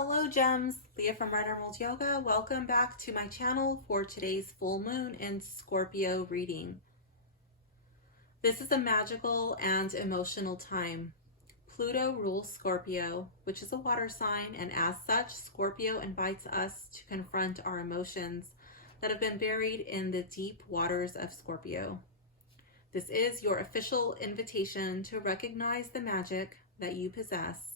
Hello gems, Leah from Red Emerald Yoga. Welcome back to my channel for today's full moon and Scorpio reading. This is a magical and emotional time. Pluto rules Scorpio, which is a water sign, and as such, Scorpio invites us to confront our emotions that have been buried in the deep waters of Scorpio. This is your official invitation to recognize the magic that you possess.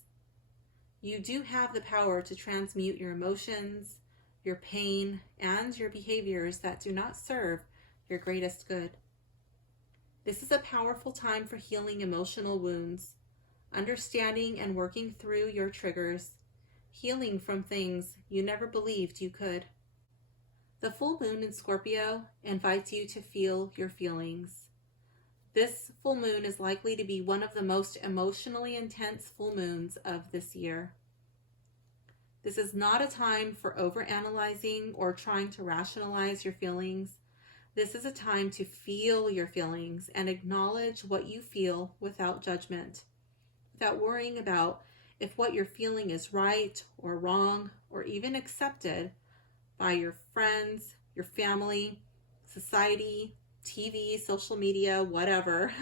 You do have the power to transmute your emotions, your pain, and your behaviors that do not serve your greatest good. This is a powerful time for healing emotional wounds, understanding and working through your triggers, healing from things you never believed you could. The full moon in Scorpio invites you to feel your feelings. This full moon is likely to be one of the most emotionally intense full moons of this year. This is not a time for overanalyzing or trying to rationalize your feelings. This is a time to feel your feelings and acknowledge what you feel without judgment, without worrying about if what you're feeling is right or wrong or even accepted by your friends, your family, society, TV, social media, whatever.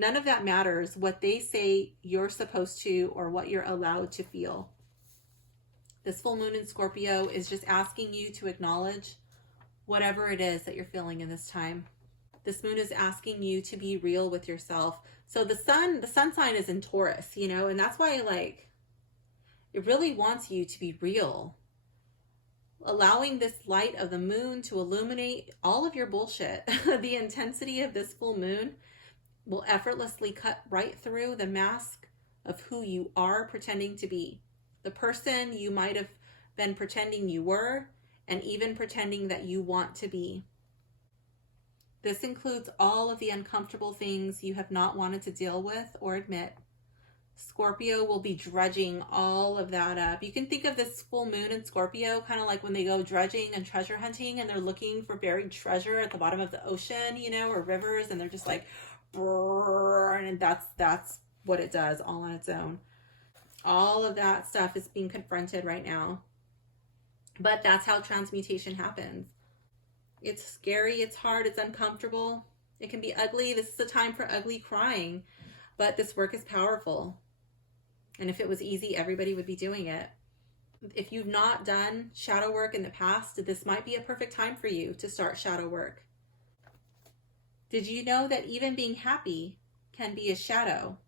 None of that matters what they say you're supposed to or what you're allowed to feel. This full moon in Scorpio is just asking you to acknowledge whatever it is that you're feeling in this time. This moon is asking you to be real with yourself. So the sun sign is in Taurus, and that's why it really wants you to be real. Allowing this light of the moon to illuminate all of your bullshit. The intensity of this full moon will effortlessly cut right through the mask of who you are pretending to be. The person you might have been pretending you were, and even pretending that you want to be. This includes all of the uncomfortable things you have not wanted to deal with or admit. Scorpio will be dredging all of that up. You can think of this full moon in Scorpio kind of like when they go dredging and treasure hunting and they're looking for buried treasure at the bottom of the ocean, or rivers, and they're just like, and that's what it does all on its own. All of that stuff is being confronted right now. But that's how transmutation happens. It's scary, it's hard, it's uncomfortable. It can be ugly. This is a time for ugly crying, but this work is powerful. And if it was easy, everybody would be doing it. If you've not done shadow work in the past, this might be a perfect time for you to start shadow work. Did you know that even being happy can be a shadow?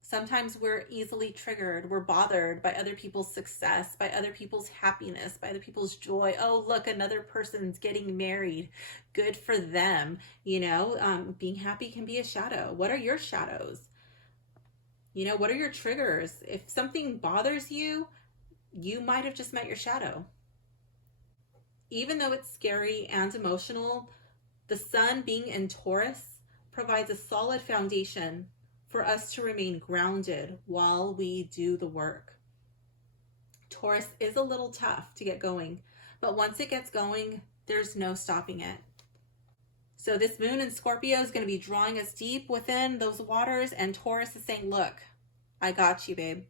Sometimes we're easily triggered. We're bothered by other people's success, by other people's happiness, by other people's joy. Oh, look, another person's getting married. Good for them. Being happy can be a shadow. What are your shadows? What are your triggers? If something bothers you, you might have just met your shadow. Even though it's scary and emotional, the sun being in Taurus provides a solid foundation for us to remain grounded while we do the work. Taurus is a little tough to get going, but once it gets going, there's no stopping it. So this moon in Scorpio is going to be drawing us deep within those waters, and Taurus is saying, look, I got you, babe.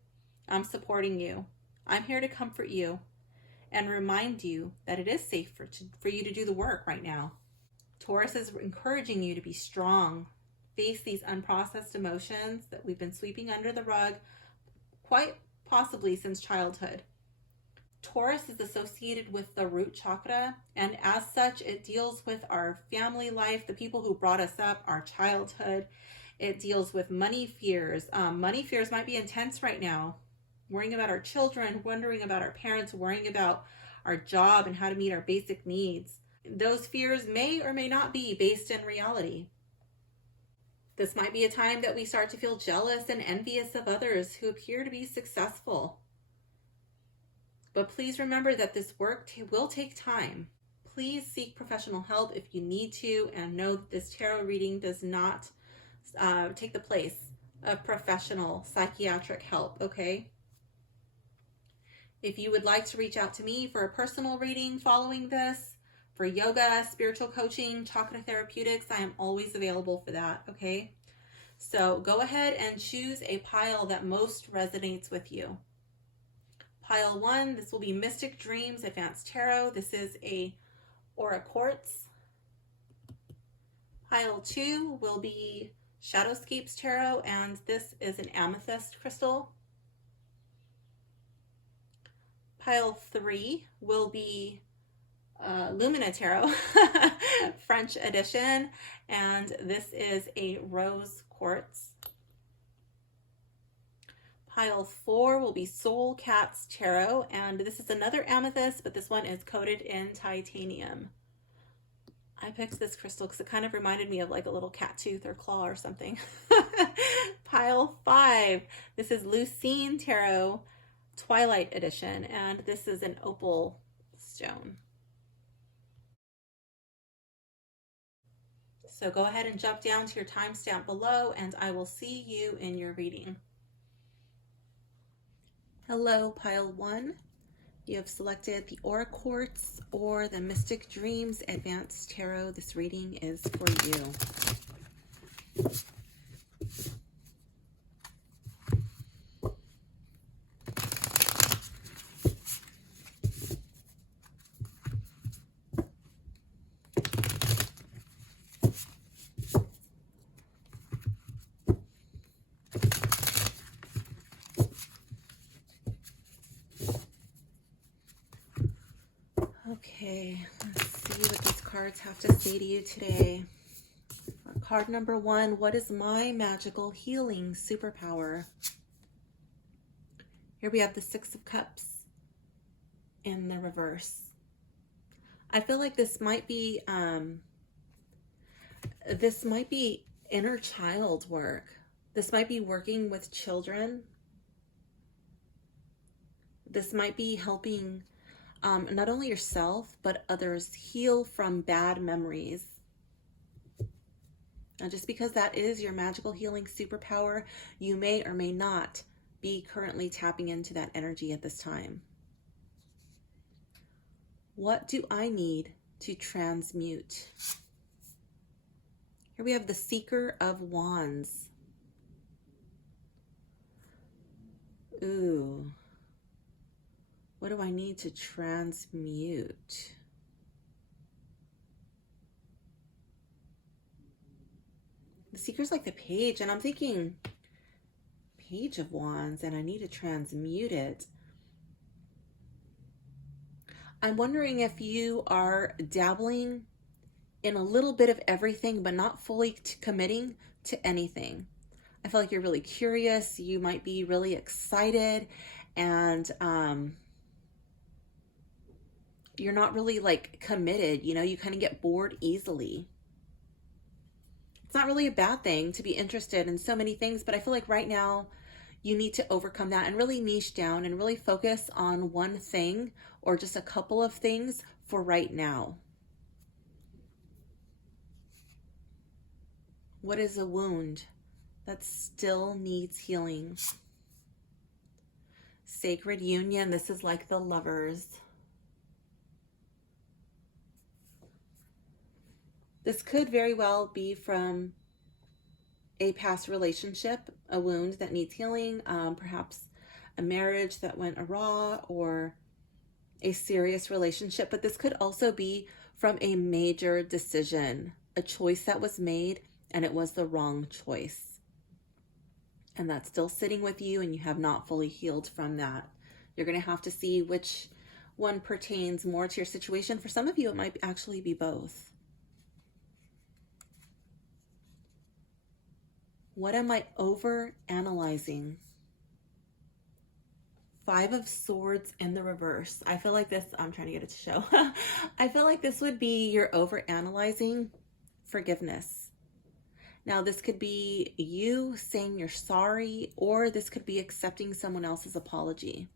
I'm supporting you. I'm here to comfort you and remind you that it is safe for you to do the work right now. Taurus is encouraging you to be strong, face these unprocessed emotions that we've been sweeping under the rug, quite possibly since childhood. Taurus is associated with the root chakra, and as such, it deals with our family life, the people who brought us up, our childhood. It deals with money fears. Money fears might be intense right now. Worrying about our children, wondering about our parents, worrying about our job and how to meet our basic needs. Those fears may or may not be based in reality. This might be a time that we start to feel jealous and envious of others who appear to be successful. But please remember that this work will take time. Please seek professional help if you need to, and know that this tarot reading does not take the place of professional psychiatric help, okay? If you would like to reach out to me for a personal reading following this, for yoga, spiritual coaching, chakra therapeutics, I am always available for that, okay? So go ahead and choose a pile that most resonates with you. Pile 1, this will be Mystic Dreams Advanced Tarot. This is a Aura Quartz. Pile 2 will be Shadowscapes Tarot, and this is an amethyst crystal. Pile 3 will be Lumina Tarot, French edition, and this is a rose quartz. Pile 4 will be Soul Cats Tarot, and this is another amethyst, but this one is coated in titanium. I picked this crystal because it kind of reminded me of like a little cat tooth or claw or something. Pile 5, this is Lucine Tarot, Twilight Edition, and this is an opal stone. So go ahead and jump down to your timestamp below, and I will see you in your reading. Hello, Pile 1. You have selected the Aura Quartz or the Mystic Dreams Advanced Tarot. This reading is for you. Okay, let's see what these cards have to say to you today. For card number 1, what is my magical healing superpower? Here we have the 6 of Cups in the reverse. I feel like this might be inner child work. This might be working with children. This might be helping not only yourself, but others heal from bad memories. And just because that is your magical healing superpower, you may or may not be currently tapping into that energy at this time. What do I need to transmute? Here we have the Seeker of Wands. Ooh. What do I need to transmute? The Seeker's like the Page, and I'm thinking Page of Wands, and I need to transmute it. I'm wondering if you are dabbling in a little bit of everything, but not fully committing to anything. I feel like you're really curious. You might be really excited, and you're not really like committed, you know, you kind of get bored easily. It's not really a bad thing to be interested in so many things, but I feel like right now you need to overcome that and really niche down and really focus on one thing or just a couple of things for right now. What is a wound that still needs healing? Sacred Union, this is like the Lovers. This could very well be from a past relationship, a wound that needs healing, perhaps a marriage that went awry or a serious relationship. But this could also be from a major decision, a choice that was made and it was the wrong choice. And that's still sitting with you and you have not fully healed from that. You're going to have to see which one pertains more to your situation. For some of you, it might actually be both. What am I over-analyzing? 5 of Swords in the reverse. I feel like this, I'm trying to get it to show. I feel like this would be you're over-analyzing forgiveness. Now, this could be you saying you're sorry, or this could be accepting someone else's apology.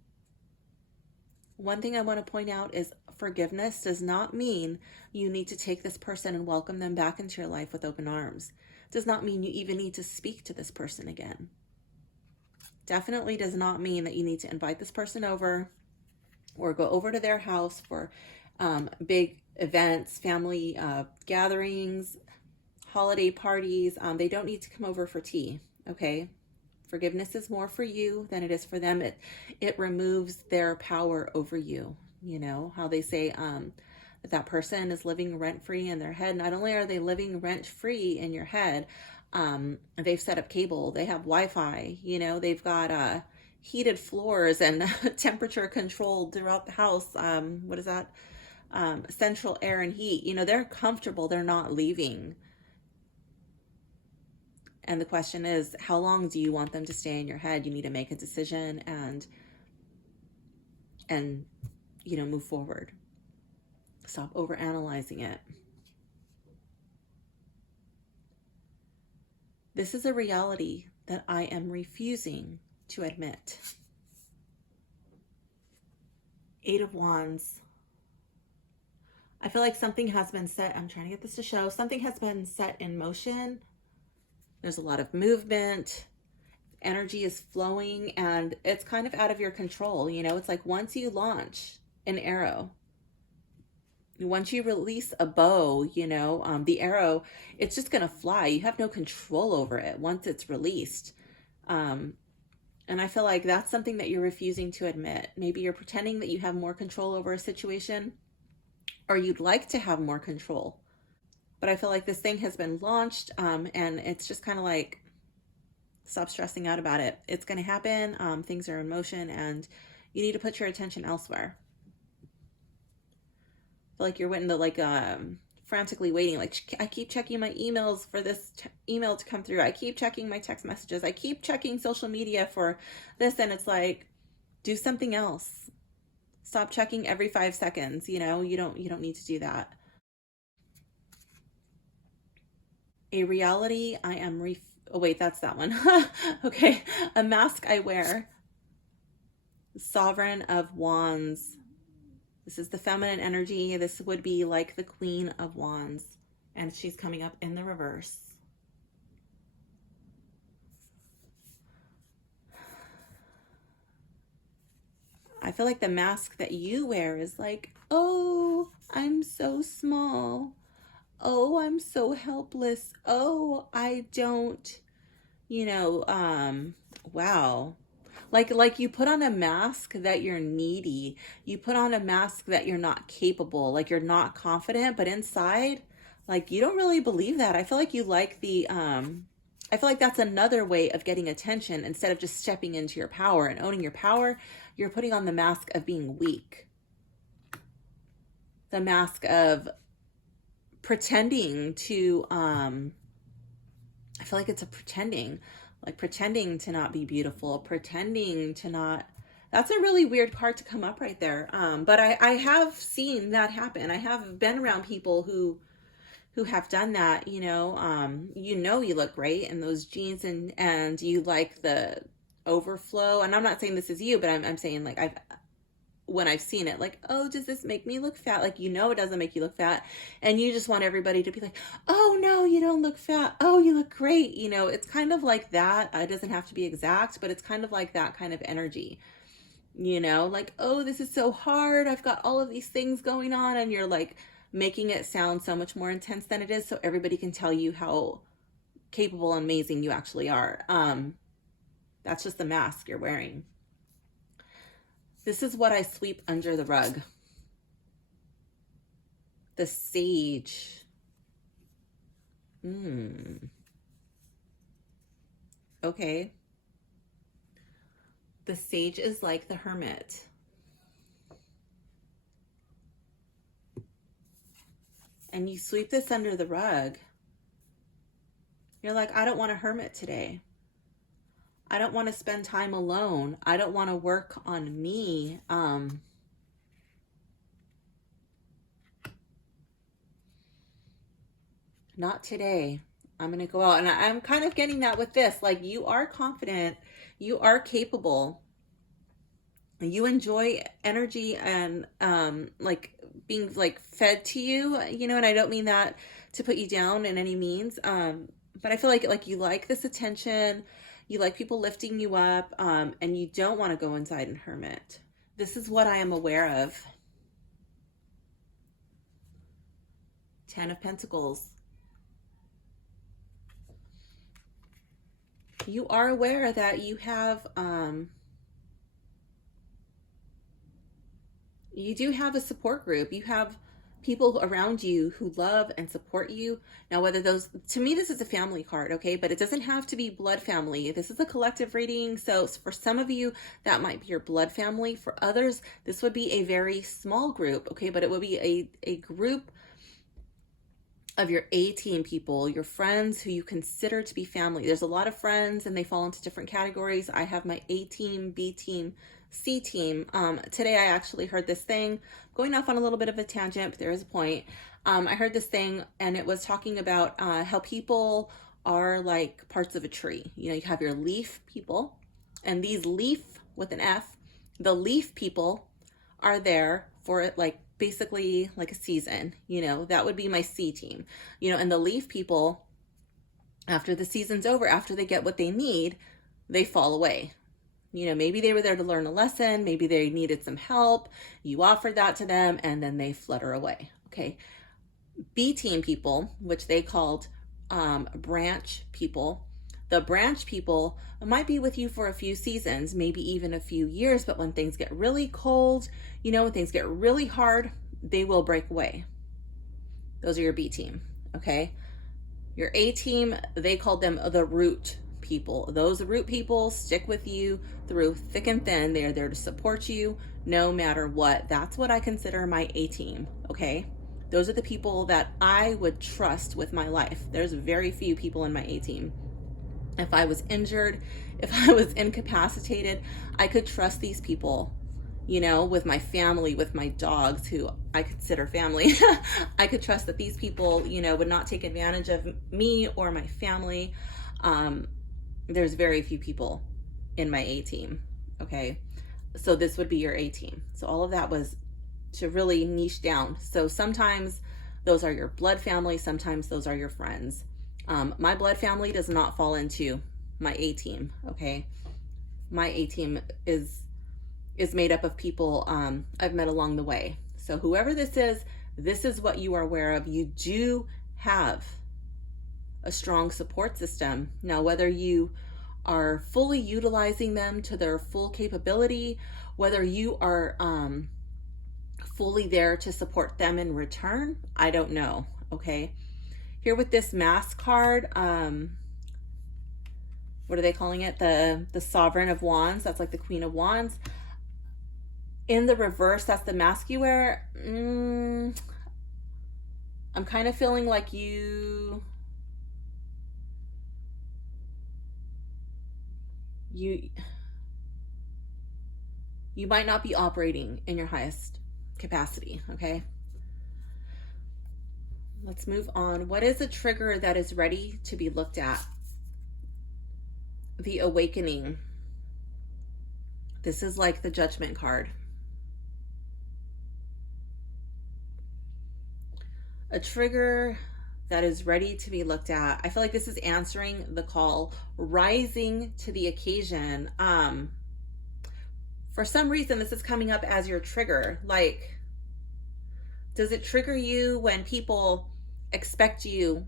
One thing I want to point out is forgiveness does not mean you need to take this person and welcome them back into your life with open arms. Does not mean you even need to speak to this person again. Definitely does not mean that you need to invite this person over or go over to their house for big events, family gatherings, holiday parties. They don't need to come over for tea, okay? Forgiveness is more for you than it is for them. It removes their power over you. You know how they say that person is living rent-free in their head. Not only are they living rent-free in your head, they've set up cable, they have Wi-Fi, you know, they've got heated floors and temperature controlled throughout the house. What is that? Central air and heat. You know, they're comfortable, they're not leaving. And the question is, how long do you want them to stay in your head? You need to make a decision and you know, move forward. Stop overanalyzing it. This is a reality that I am refusing to admit. 8 of Wands. I feel like something has been set. I'm trying to get this to show. Something has been set in motion. There's a lot of movement. Energy is flowing and it's kind of out of your control. You know, it's like once you launch an arrow, once you release a bow, you know, the arrow, it's just going to fly. You have no control over it once it's released. And I feel like that's something that you're refusing to admit. Maybe you're pretending that you have more control over a situation, or you'd like to have more control. But I feel like this thing has been launched, and it's just kind of like, stop stressing out about it. It's going to happen. Things are in motion and you need to put your attention elsewhere. I feel like you're waiting frantically waiting. Like, I keep checking my emails for this email to come through. I keep checking my text messages. I keep checking social media for this. And it's like, do something else. Stop checking every 5 seconds. You know, you don't need to do that. A reality I am oh wait, that's that one. Okay. A mask I wear. Sovereign of Wands. This is the feminine energy. This would be like the Queen of Wands. And she's coming up in the reverse. I feel like the mask that you wear is like, oh, I'm so small. Oh, I'm so helpless. Oh, I don't, you know, wow. Like you put on a mask that you're needy. You put on a mask that you're not capable, like you're not confident, but inside, like you don't really believe that. I feel like you like I feel like that's another way of getting attention. Instead of just stepping into your power and owning your power, you're putting on the mask of being weak. The mask of pretending to, I feel like it's a pretending to not be beautiful, pretending to not, that's a really weird card to come up right there. But I have seen that happen. I have been around people who have done that, you know, you look great in those jeans and you like the overflow. And I'm not saying this is you, but I'm saying like when I've seen it, like, oh, does this make me look fat? Like, you know, it doesn't make you look fat. And you just want everybody to be like, oh no, you don't look fat. Oh, you look great. You know, it's kind of like that. It doesn't have to be exact, but it's kind of like that kind of energy, you know, like, oh, this is so hard. I've got all of these things going on. And you're like making it sound so much more intense than it is. So everybody can tell you how capable and amazing you actually are. That's just the mask you're wearing. This is what I sweep under the rug. The Sage. Okay. The Sage is like the Hermit. And you sweep this under the rug. You're like, I don't want a hermit today. I don't want to spend time alone. I don't want to work on me. Not today. I'm going to go out. And I'm kind of getting that with this. Like, you are confident. You are capable. You enjoy energy and like being like fed to you, you know, and I don't mean that to put you down in any means. But I feel like you like this attention. You like people lifting you up, and you don't want to go inside and hermit. This is what I am aware of. 10 of Pentacles. you are aware that you do have a support group. You have people around you who love and support you. Now, whether those, to me, this is a family card, okay? But it doesn't have to be blood family. This is a collective reading. So for some of you, that might be your blood family. For others, this would be a very small group, okay? But it would be a group of your A team people, your friends who you consider to be family. There's a lot of friends and they fall into different categories. I have my A team, B team, C team. Today I actually heard this thing, going off on a little bit of a tangent, but there is a point. I heard this thing and it was talking about how people are like parts of a tree. You know, you have your leaf people, and these leaf with an F, the leaf people are there for it, like basically like a season, you know, that would be my C team, you know, and the leaf people, after the season's over, after they get what they need, they fall away. You know, maybe they were there to learn a lesson, maybe they needed some help, you offered that to them, and then they flutter away, okay? B team people, which they called branch people, the branch people might be with you for a few seasons, maybe even a few years, but when things get really cold, you know, when things get really hard, they will break away. Those are your B team, okay? Your A team, they called them the root people. Those root people stick with you through thick and thin. They are there to support you no matter what. That's what I consider my A team, okay? Those are the people that I would trust with my life. There's very few people in my A team. If I was injured, if I was incapacitated, I could trust these people, you know, with my family, with my dogs, who I consider family. I could trust that these people, you know, would not take advantage of me or my family. There's very few people in my A team, okay? So this would be your A team. So all of that was to really niche down. So sometimes those are your blood family, sometimes those are your friends. My blood family does not fall into my A team, okay? My A team is made up of people I've met along the way. So whoever this is what you are aware of. You do have a strong support system. Now, whether you are fully utilizing them to their full capability, whether you are fully there to support them in return, I don't know, okay? Here with this Mass card, what are they calling it? The Sovereign of Wands. That's like the Queen of Wands. In the reverse, that's the Masculine. I'm kind of feeling like you might not be operating in your highest capacity, okay? Let's move on. What is a trigger that is ready to be looked at? The Awakening. This is like the Judgment card. A trigger that is ready to be looked at. I feel like this is answering the call, rising to the occasion. For some reason, this is coming up as your trigger. Like, does it trigger you when people expect you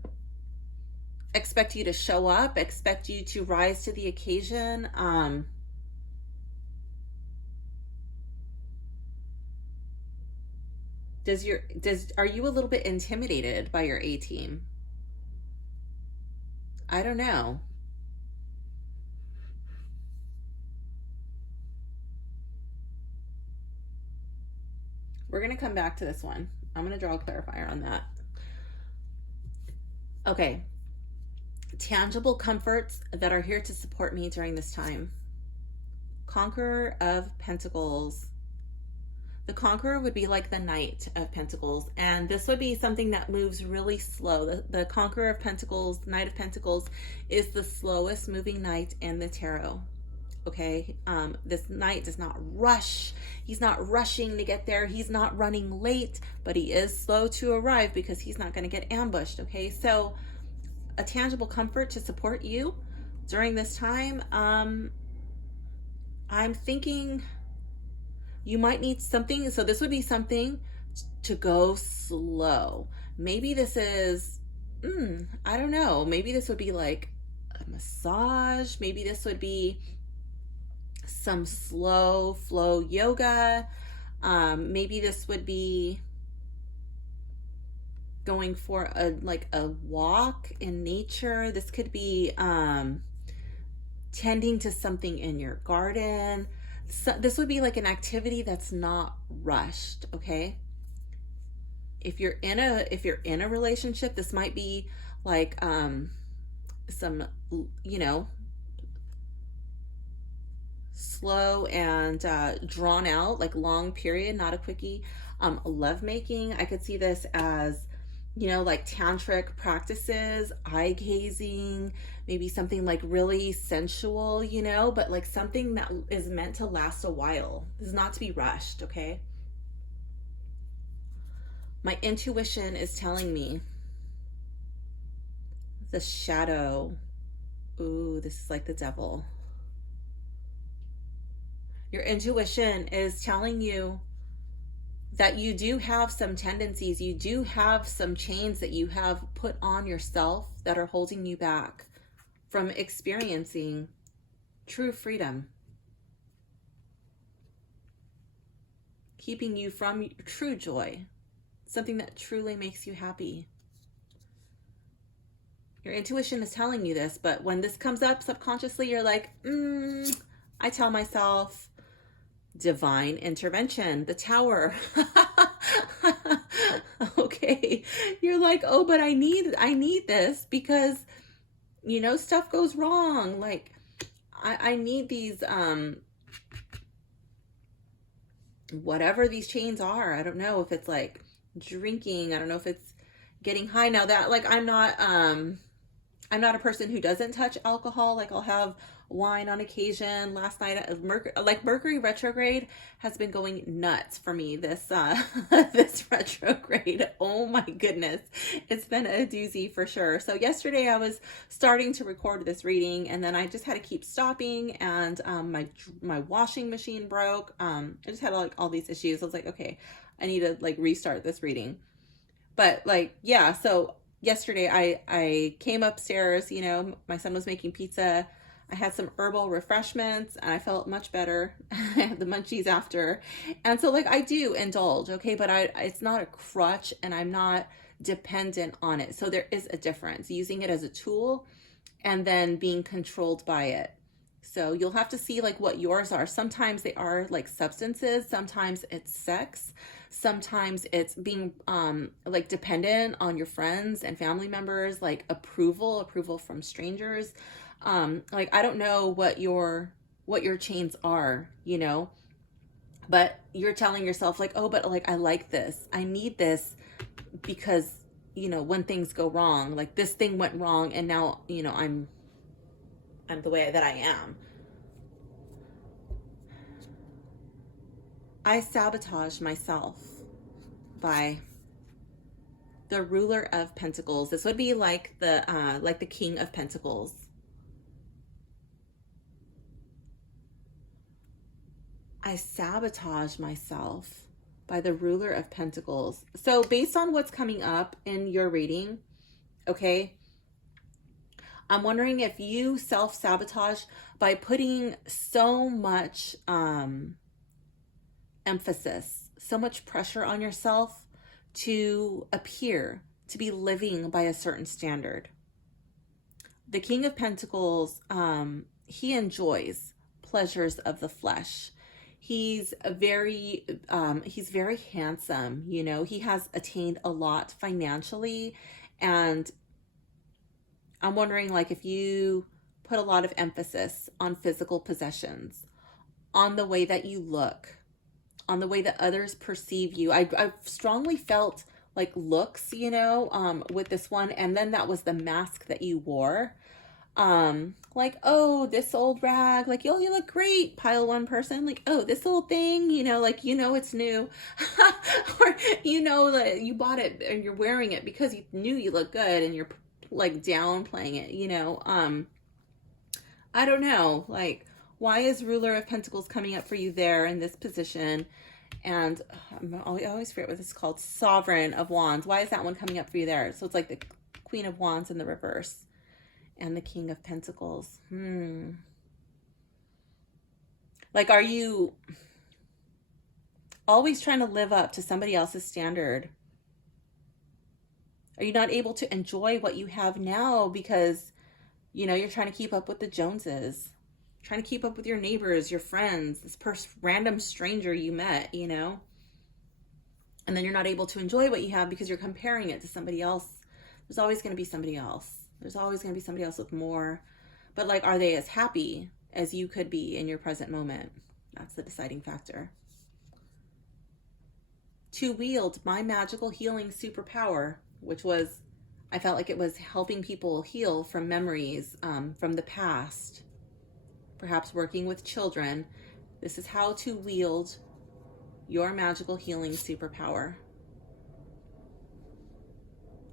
to show up, expect you to rise to the occasion? Are you a little bit intimidated by your A team? I don't know. We're going to come back to this one. I'm going to draw a clarifier on that. Okay. Tangible comforts that are here to support me during this time. Conqueror of Pentacles. The Conqueror would be like the Knight of Pentacles, and this would be something that moves really slow. The Conqueror of Pentacles, Knight of Pentacles, is the slowest moving knight in the tarot. Okay, this knight does not rush. He's not rushing to get there. He's not running late, but he is slow to arrive because he's not going to get ambushed. Okay, so a tangible comfort to support you during this time. I'm thinking you might need something. So this would be something to go slow. Maybe this is, I don't know. Maybe this would be like a massage. Maybe this would be some slow flow yoga. Maybe this would be going for a walk in nature. This could be tending to something in your garden. So this would be like an activity that's not rushed, okay? If you're in a relationship, this might be like some, you know, slow and drawn out, like long period, not a quickie. Love making, I could see this as, you know, like tantric practices, eye gazing, maybe something like really sensual, you know, but like something that is meant to last a while. This is not to be rushed, okay? My intuition is telling me the shadow. Ooh, this is like the devil. Your intuition is telling you that you do have some tendencies, you do have some chains that you have put on yourself that are holding you back from experiencing true freedom, keeping you from true joy, something that truly makes you happy. Your intuition is telling you this, but when this comes up subconsciously, you're like, I tell myself, divine intervention, the Tower. Okay, you're like, oh, but I need this because, you know, stuff goes wrong. Like, I need these whatever these chains are. I don't know if it's like drinking. I don't know if it's getting high. Now that, like, I'm not a person who doesn't touch alcohol. Like, I'll have wine on occasion. Last night, Mercury Retrograde has been going nuts for me this this retrograde. Oh my goodness, it's been a doozy for sure. So yesterday I was starting to record this reading, and then I just had to keep stopping, and my washing machine broke. I just had like all these issues. I was like, okay, I need to like restart this reading. But like, yeah, so yesterday I came upstairs, you know, my son was making pizza. I had some herbal refreshments and I felt much better. I had the munchies after. And so like I do indulge, okay, but it's not a crutch and I'm not dependent on it. So there is a difference, using it as a tool and then being controlled by it. So you'll have to see like what yours are. Sometimes they are like substances, sometimes it's sex, sometimes it's being like dependent on your friends and family members, like approval from strangers. Like I don't know what your chains are, you know, but you're telling yourself like, oh, but like I like this, I need this because, you know, when things go wrong, like this thing went wrong and now, you know, I'm the way that I am. I sabotage myself by the Ruler of Pentacles. This would be like the King of Pentacles. I sabotage myself by the Ruler of Pentacles. So based on what's coming up in your reading, okay, I'm wondering if you self-sabotage by putting so much emphasis, so much pressure on yourself to appear to be living by a certain standard. The King of Pentacles, he enjoys pleasures of the flesh. He's very handsome, you know, he has attained a lot financially, and I'm wondering like if you put a lot of emphasis on physical possessions, on the way that you look, on the way that others perceive you. I've strongly felt like looks, you know, with this one, and then that was the mask that you wore. Like, oh, this old rag, like, oh, you look great, pile one person, like, oh, this old thing, you know, like, you know, it's new, or, you know, that you bought it and you're wearing it because you knew you look good and you're like downplaying it, you know. I don't know, like, why is Ruler of Pentacles coming up for you there in this position? And I always forget what this is called, Sovereign of Wands. Why is that one coming up for you there? So it's like the Queen of Wands in the reverse. and the King of Pentacles. Like, are you always trying to live up to somebody else's standard? Are you not able to enjoy what you have now because, you know, you're trying to keep up with the Joneses, trying to keep up with your neighbors, your friends, this random stranger you met, you know? And then you're not able to enjoy what you have because you're comparing it to somebody else. There's always going to be somebody else. There's always going to be somebody else with more. But like, are they as happy as you could be in your present moment? That's the deciding factor. To wield my magical healing superpower, which was, I felt like it was helping people heal from memories from the past, perhaps working with children. This is how to wield your magical healing superpower.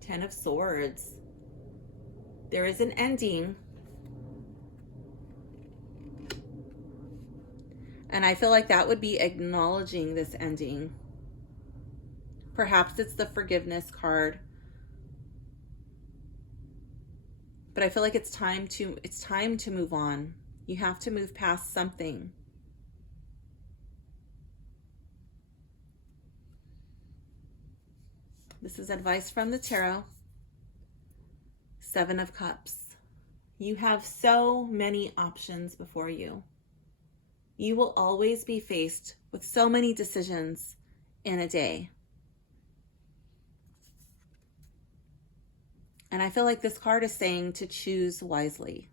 10 of Swords. There is an ending. And I feel like that would be acknowledging this ending. Perhaps it's the forgiveness card. But I feel like it's time to move on. You have to move past something. This is advice from the tarot. 7 of Cups. You have so many options before you. You will always be faced with so many decisions in a day. And I feel like this card is saying to choose wisely.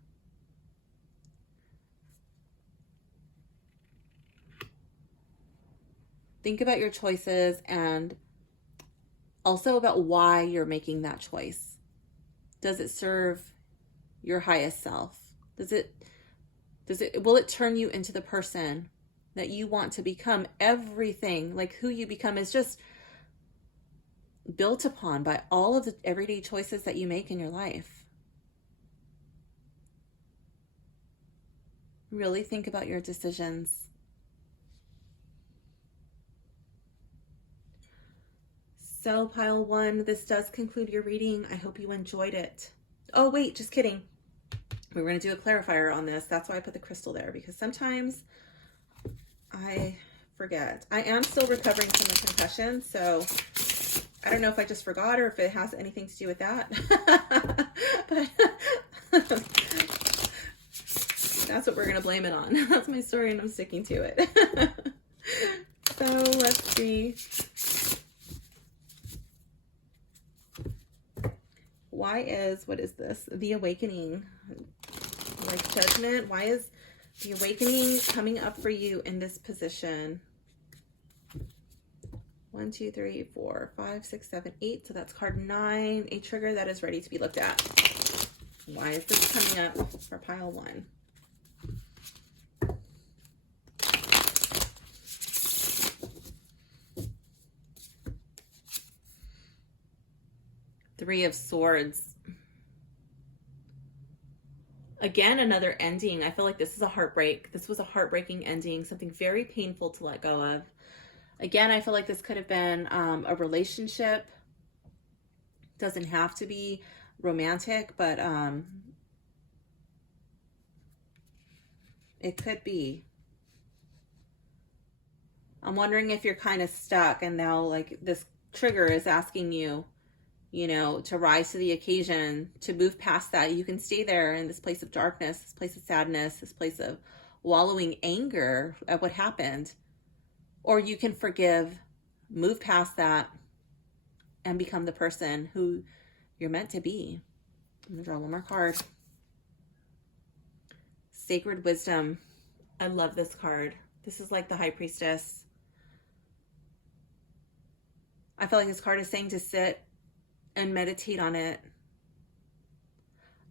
Think about your choices and also about why you're making that choice. Does it serve your highest self? Will it turn you into the person that you want to become? Everything, like who you become, is just built upon by all of the everyday choices that you make in your life. Really think about your decisions. So pile 1, this does conclude your reading. I hope you enjoyed it. Oh wait, just kidding. We were going to do a clarifier on this. That's why I put the crystal there, because sometimes I forget. I am still recovering from a concussion, so I don't know if I just forgot or if it has anything to do with that. But that's what we're going to blame it on. That's my story and I'm sticking to it. So let's see. What is this? The Awakening. Like Judgment. Why is the Awakening coming up for you in this position? 1, 2, 3, 4, 5, 6, 7, 8. So that's card 9. A trigger that is ready to be looked at. Why is this coming up for pile 1? Three of Swords. Again, another ending. I feel like this is a heartbreak. This was a heartbreaking ending, something very painful to let go of. Again, I feel like this could have been a relationship. Doesn't have to be romantic, but it could be. I'm wondering if you're kind of stuck and now like this trigger is asking you, you know, to rise to the occasion, to move past that. You can stay there in this place of darkness, this place of sadness, this place of wallowing anger at what happened. Or you can forgive, move past that, and become the person who you're meant to be. I'm going to draw one more card. Sacred Wisdom. I love this card. This is like the High Priestess. I feel like this card is saying to sit and meditate on it.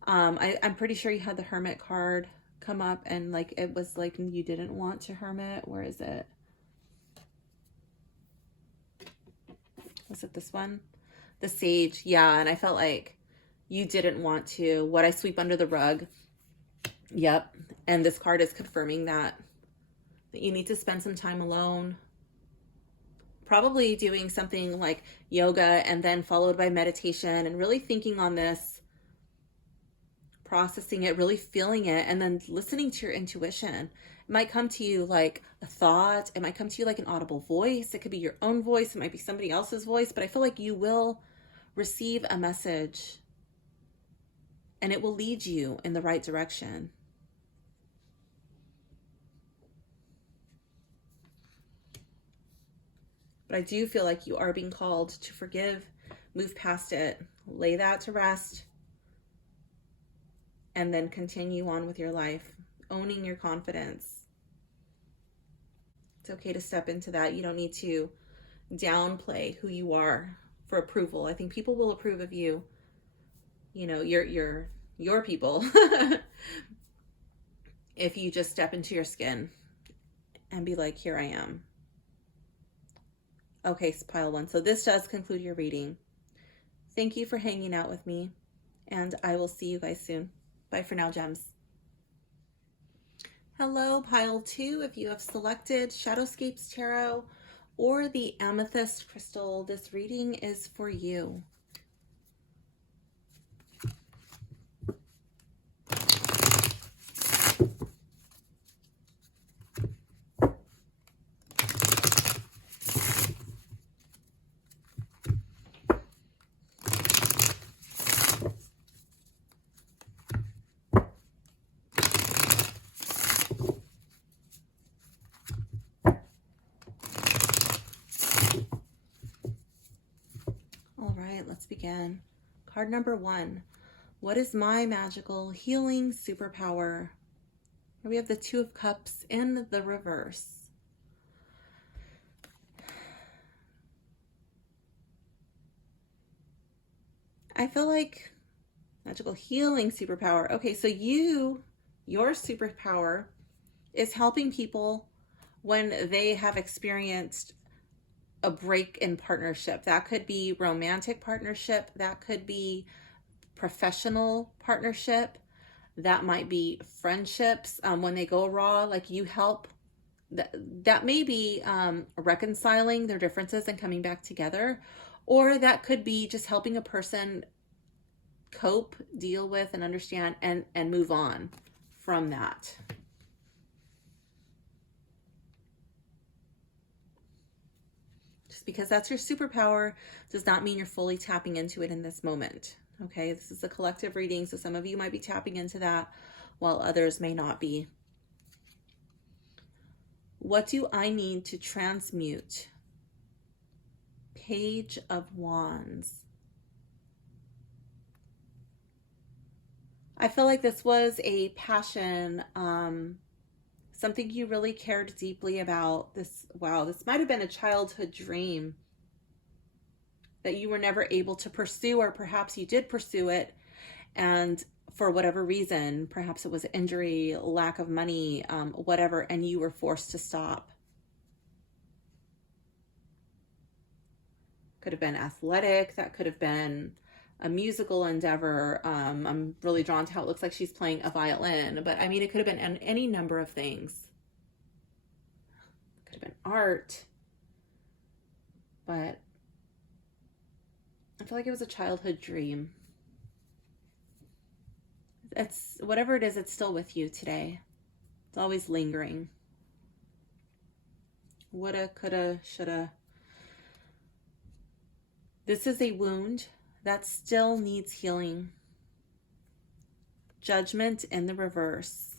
I'm pretty sure you had the Hermit card come up and like it was like you didn't want to hermit. Where is it? Was it this one? The Sage. Yeah, and I felt like you didn't want to. What I sweep under the rug. Yep. And this card is confirming that you need to spend some time alone. Probably doing something like yoga and then followed by meditation and really thinking on this. processing it, really feeling it, and then listening to your intuition. It might come to you like a thought. It might come to you like an audible voice. It could be your own voice. It might be somebody else's voice, but I feel like you will receive a message and it will lead you in the right direction. But I do feel like you are being called to forgive, move past it, lay that to rest, and then continue on with your life, owning your confidence. It's okay to step into that. You don't need to downplay who you are for approval. I think people will approve of you. You know, your people if you just step into your skin and be like, here I am. Okay, pile one. So this does conclude your reading. Thank you for hanging out with me, and I will see you guys soon. Bye for now, gems. Hello, pile two. If you have selected Shadowscapes Tarot or the Amethyst Crystal, this reading is for you. Let's begin. Card number one. What is my magical healing superpower? Here we have the Two of Cups in the reverse. I feel like magical healing superpower. Okay, so your superpower is helping people when they have experienced a break in partnership. That could be romantic partnership. That could be professional partnership. That might be friendships. When they go raw, like you help. That may be reconciling their differences and coming back together. Or that could be just helping a person cope, deal with, and understand and move on from that. Because that's your superpower does not mean you're fully tapping into it in this moment. Okay, this is a collective reading, so some of you might be tapping into that while others may not be. What do I need to transmute? Page of Wands. I feel like this was a passion, something you really cared deeply about. This might have been a childhood dream that you were never able to pursue, or perhaps you did pursue it, and for whatever reason, perhaps it was injury, lack of money, whatever, and you were forced to stop. Could have been athletic, that could have been a musical endeavor. I'm really drawn to how it looks like she's playing a violin, but I mean, it could have been any number of things. Could have been art, but I feel like it was a childhood dream. It's whatever it is, it's still with you today. It's always lingering. Woulda, coulda, shoulda. This is a wound that still needs healing. Judgment in the reverse.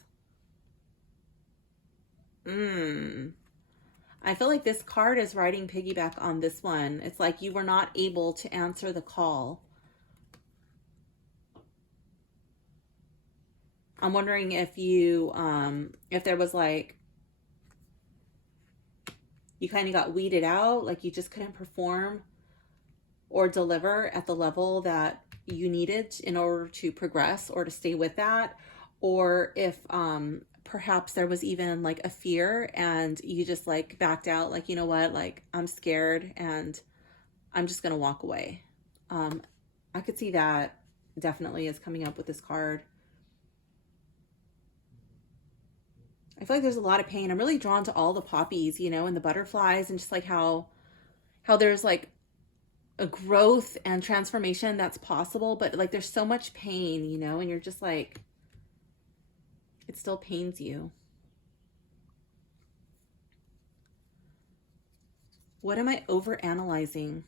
I feel like this card is riding piggyback on this one. It's like you were not able to answer the call. I'm wondering if you, if there was like, you kind of got weeded out, like you just couldn't perform or deliver at the level that you needed in order to progress or to stay with that. Or if perhaps there was even like a fear and you just like backed out, like, you know what, like I'm scared and I'm just gonna walk away. I could see that definitely is coming up with this card. I feel like there's a lot of pain. I'm really drawn to all the poppies, you know, and the butterflies, and just like how there's like a growth and transformation that's possible, but like there's so much pain, you know, and you're just like, it still pains you. What am I over analyzing?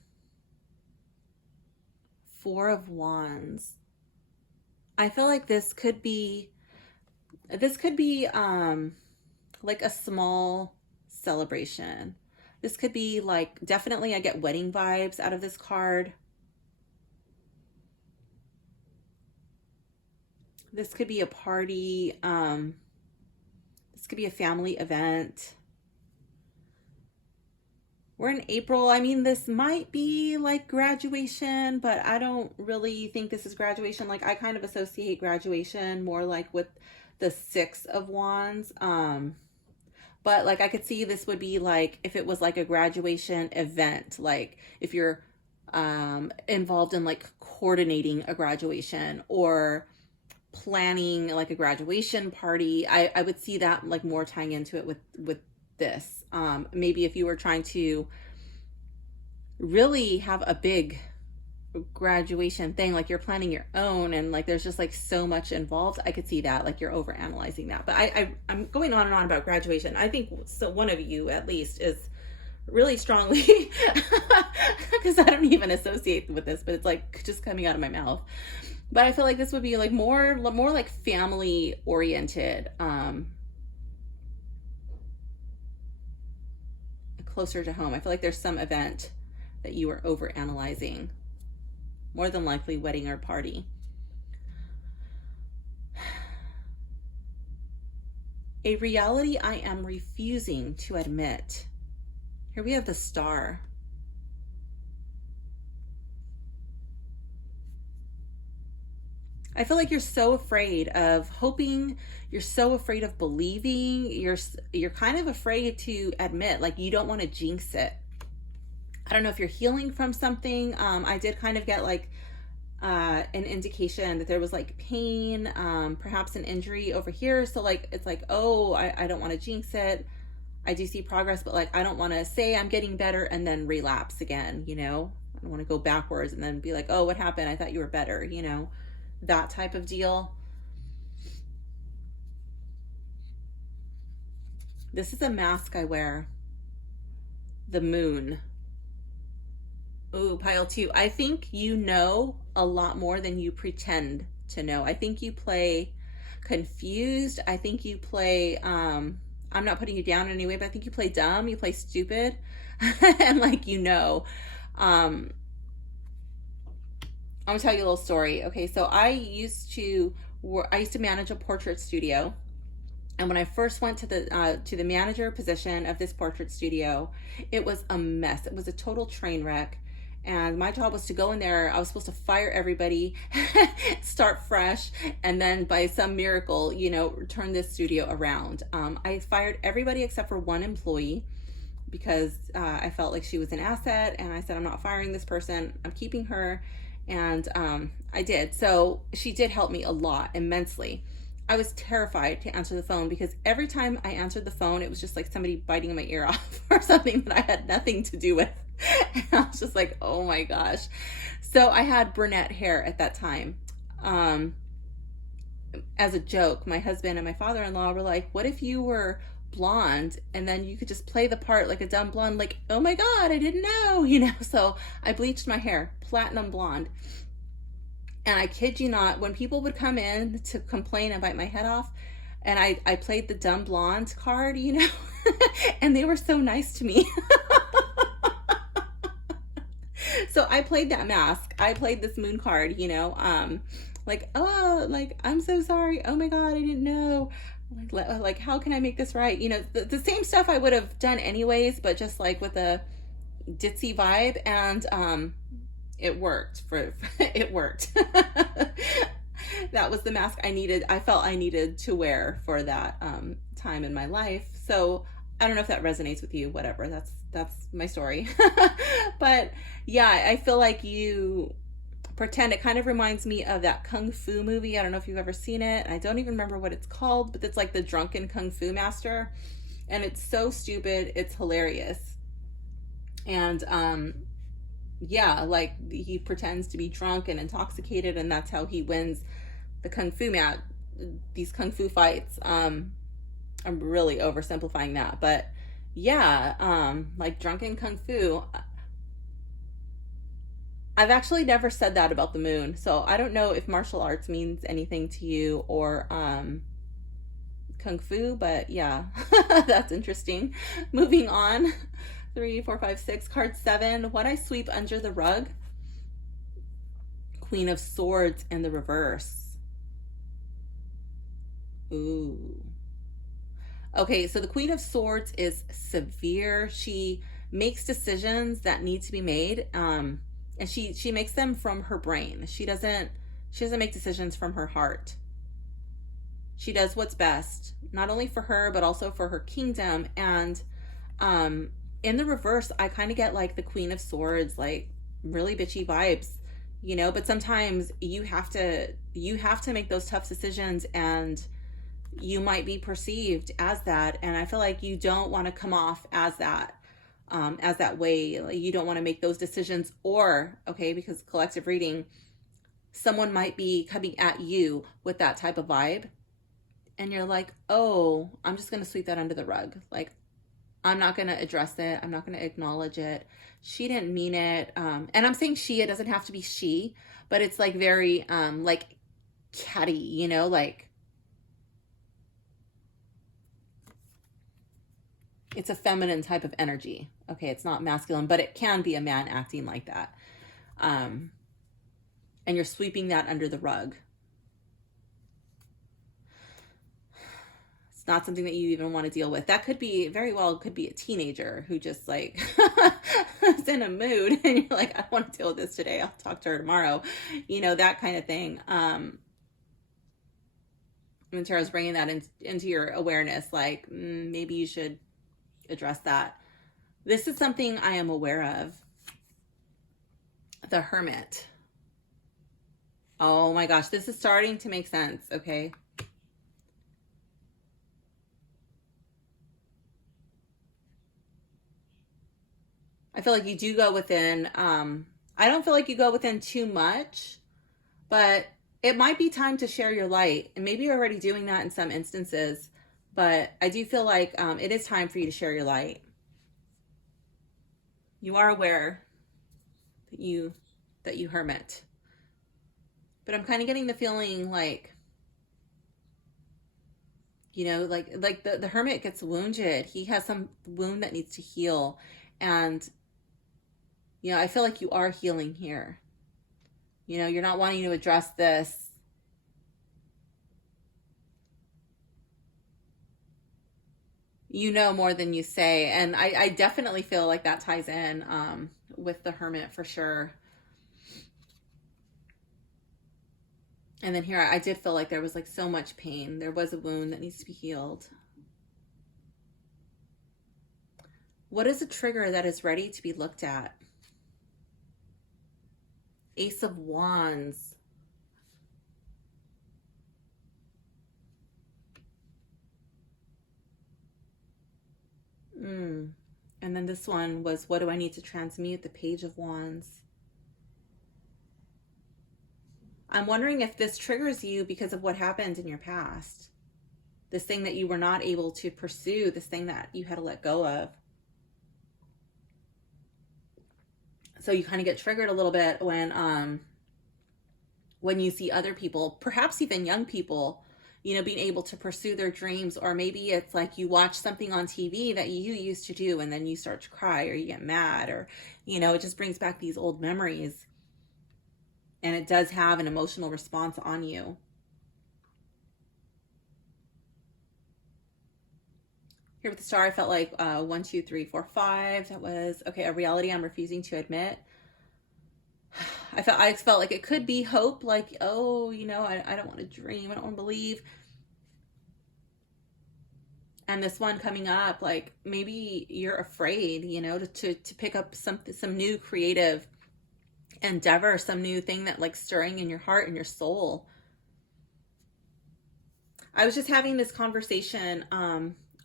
Four of Wands. I feel like this could be like a small celebration. This could be like, definitely I get wedding vibes out of this card. This could be a party. This could be a family event. We're in April. I mean, this might be like graduation, but I don't really think this is graduation. Like, I kind of associate graduation more like with the Six of Wands. But like, I could see this would be like, if it was like a graduation event, like if you're involved in like coordinating a graduation or planning like a graduation party, I would see that like more tying into it with this. Maybe if you were trying to really have a big graduation thing, like you're planning your own and like there's just like so much involved, I could see that, like you're over analyzing that. But I'm going on and on about graduation. I think so one of you at least is really strongly because I don't even associate with this, but it's like just coming out of my mouth. But I feel like this would be like more like family oriented, closer to home. I feel like there's some event that you are over analyzing, more than likely wedding or party. A reality I am refusing to admit. Here we have the Star. I feel like you're so afraid of hoping, you're so afraid of believing, you're kind of afraid to admit, like you don't want to jinx it. I don't know if you're healing from something. I did kind of get like an indication that there was like pain, perhaps an injury over here. So like, it's like, oh, I don't want to jinx it. I do see progress, but like, I don't want to say I'm getting better and then relapse again, you know? I don't want to go backwards and then be like, oh, what happened? I thought you were better, you know? That type of deal. This is a mask I wear. The Moon. Ooh, pile 2. I think you know a lot more than you pretend to know. I think you play confused. I think you play, I'm not putting you down in any way, but I think you play dumb, you play stupid, and like, you know. I'm gonna tell you a little story. Okay, so I used to manage a portrait studio. And when I first went to the manager position of this portrait studio, it was a mess. It was a total train wreck. And my job was to go in there. I was supposed to fire everybody, start fresh, and then by some miracle, you know, turn this studio around. I fired everybody except for one employee because I felt like she was an asset. And I said, I'm not firing this person. I'm keeping her. And I did. So she did help me a lot, immensely. I was terrified to answer the phone because every time I answered the phone, it was just like somebody biting my ear off or something that I had nothing to do with. And I was just like, oh my gosh. So I had brunette hair at that time. As a joke, my husband and my father-in-law were like, what if you were blonde and then you could just play the part like a dumb blonde? Like, oh my God, I didn't know, you know? So I bleached my hair platinum blonde. And I kid you not, when people would come in to complain and bite my head off, and I played the dumb blonde card, you know, and they were so nice to me. So I played that mask. I played this moon card, you know, like, oh, like, I'm so sorry. Oh my God, I didn't know. Like, how can I make this right? You know, the same stuff I would have done anyways, but just like with a ditzy vibe. And it worked. It worked. That was the mask I needed. I felt I needed to wear for that time in my life. So I don't know if that resonates with you. Whatever. That's my story. But yeah, I feel like you pretend. It kind of reminds me of that Kung Fu movie. I don't know if you've ever seen it. I don't even remember what it's called, but it's like the drunken Kung Fu master, and it's so stupid. It's hilarious. And yeah, like he pretends to be drunk and intoxicated, and that's how he wins the kung fu match, these kung fu fights. I'm really oversimplifying that, but yeah, like drunken kung fu. I've actually never said that about the moon, so I don't know if martial arts means anything to you or kung fu, but yeah, that's interesting. Moving on. 3, 4, 5, 6. Card 7. What I sweep under the rug. Queen of Swords in the reverse. Ooh. Okay, so the Queen of Swords is severe. She makes decisions that need to be made, and she makes them from her brain. She doesn't make decisions from her heart. She does what's best, not only for her but also for her kingdom. And in the reverse, I kind of get like the Queen of Swords, like really bitchy vibes, you know. But sometimes you have to make those tough decisions, and you might be perceived as that. And I feel like you don't want to come off as that way. Like, you don't want to make those decisions, or okay, because collective reading, someone might be coming at you with that type of vibe, and you're like, oh, I'm just gonna sweep that under the rug. Like, I'm not going to address it. I'm not going to acknowledge it. She didn't mean it. And I'm saying she, it doesn't have to be she, but it's like very, like catty, you know, like it's a feminine type of energy. Okay. It's not masculine, but it can be a man acting like that. And you're sweeping that under the rug. Not something that you even want to deal with. That could be could be a teenager who just like is in a mood, and you're like, I don't want to deal with this today. I'll talk to her tomorrow. You know, that kind of thing. And Tara's bringing that into your awareness. Like, maybe you should address that. This is something I am aware of. The Hermit. Oh my gosh, this is starting to make sense. Okay. I feel like you do go within, I don't feel like you go within too much, but it might be time to share your light. And maybe you're already doing that in some instances, but I do feel like it is time for you to share your light. You are aware that you hermit. But I'm kind of getting the feeling like, you know, like the hermit gets wounded. He has some wound that needs to heal. And you know, I feel like you are healing here. You know, you're not wanting to address this. You know more than you say. And I definitely feel like that ties in with the Hermit for sure. And then here, I did feel like there was like so much pain. There was a wound that needs to be healed. What is a trigger that is ready to be looked at? Ace of Wands. And then this one was, what do I need to transmute? The Page of Wands. I'm wondering if this triggers you because of what happened in your past. This thing that you were not able to pursue, this thing that you had to let go of. So you kind of get triggered a little bit when you see other people, perhaps even young people, you know, being able to pursue their dreams. Or maybe it's like you watch something on TV that you used to do, and then you start to cry, or you get mad, or, you know, it just brings back these old memories. And it does have an emotional response on you. Here with the Star, I felt like 1, 2, 3, 4, 5. That was, okay, a reality I'm refusing to admit. I felt like it could be hope, like, oh, you know, I don't want to dream, I don't want to believe. And this one coming up, like, maybe you're afraid, you know, to pick up some new creative endeavor, some new thing that like stirring in your heart and your soul. I was just having this conversation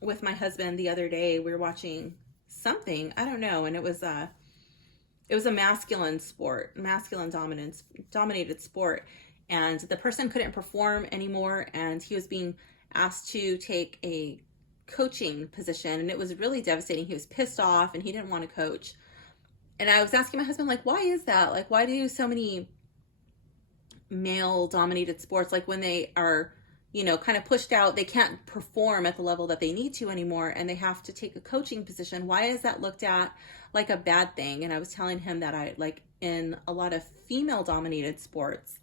with my husband the other day. We were watching something, I don't know, and it was it was a masculine sport, masculine dominated sport. And the person couldn't perform anymore. And he was being asked to take a coaching position. And it was really devastating. He was pissed off and he didn't want to coach. And I was asking my husband, like, why is that? Like, why do so many male dominated sports, like when they are, you know, kind of pushed out, they can't perform at the level that they need to anymore, and they have to take a coaching position, why is that looked at like a bad thing? And I was telling him that I, like, in a lot of female dominated sports,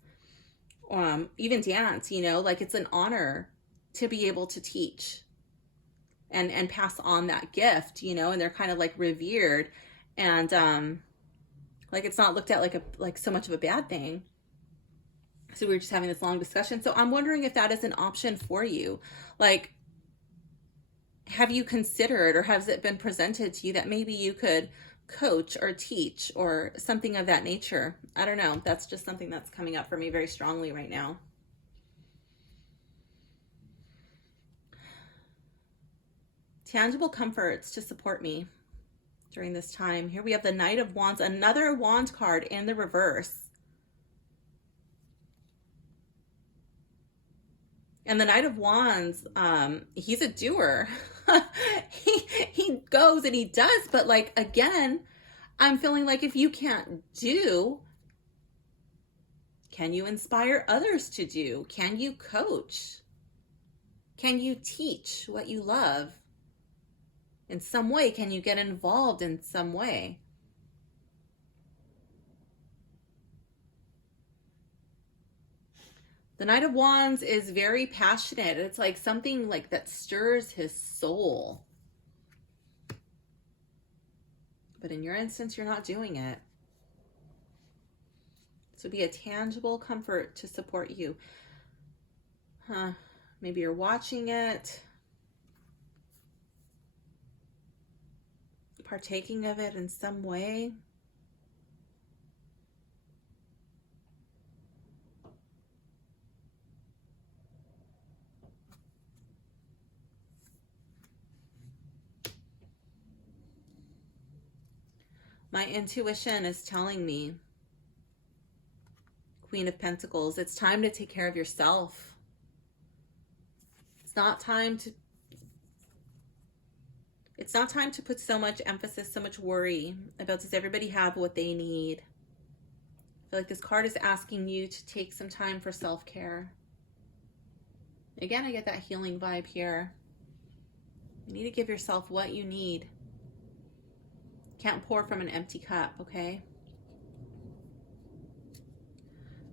even dance, you know, like, it's an honor to be able to teach and pass on that gift, you know, and they're kind of like revered, and like, it's not looked at like so much of a bad thing. So we were just having this long discussion. So I'm wondering if that is an option for you. Like, have you considered, or has it been presented to you that maybe you could coach or teach or something of that nature? I don't know. That's just something that's coming up for me very strongly right now. Tangible comforts to support me during this time. Here we have the Knight of Wands, another wand card in the reverse. And the Knight of Wands, he's a doer. he goes and he does, but, like, again, I'm feeling like if you can't do, can you inspire others to do? Can you coach? Can you teach what you love? In some way, can you get involved in some way? The Knight of Wands is very passionate. It's like something like that stirs his soul. But in your instance, you're not doing it. This would be a tangible comfort to support you. Maybe you're watching it, partaking of it in some way. My intuition is telling me, Queen of Pentacles, it's time to take care of yourself. It's not time to put so much emphasis, so much worry about, does everybody have what they need? I feel like this card is asking you to take some time for self-care. Again, I get that healing vibe here. You need to give yourself what you need. Can't pour from an empty cup, okay?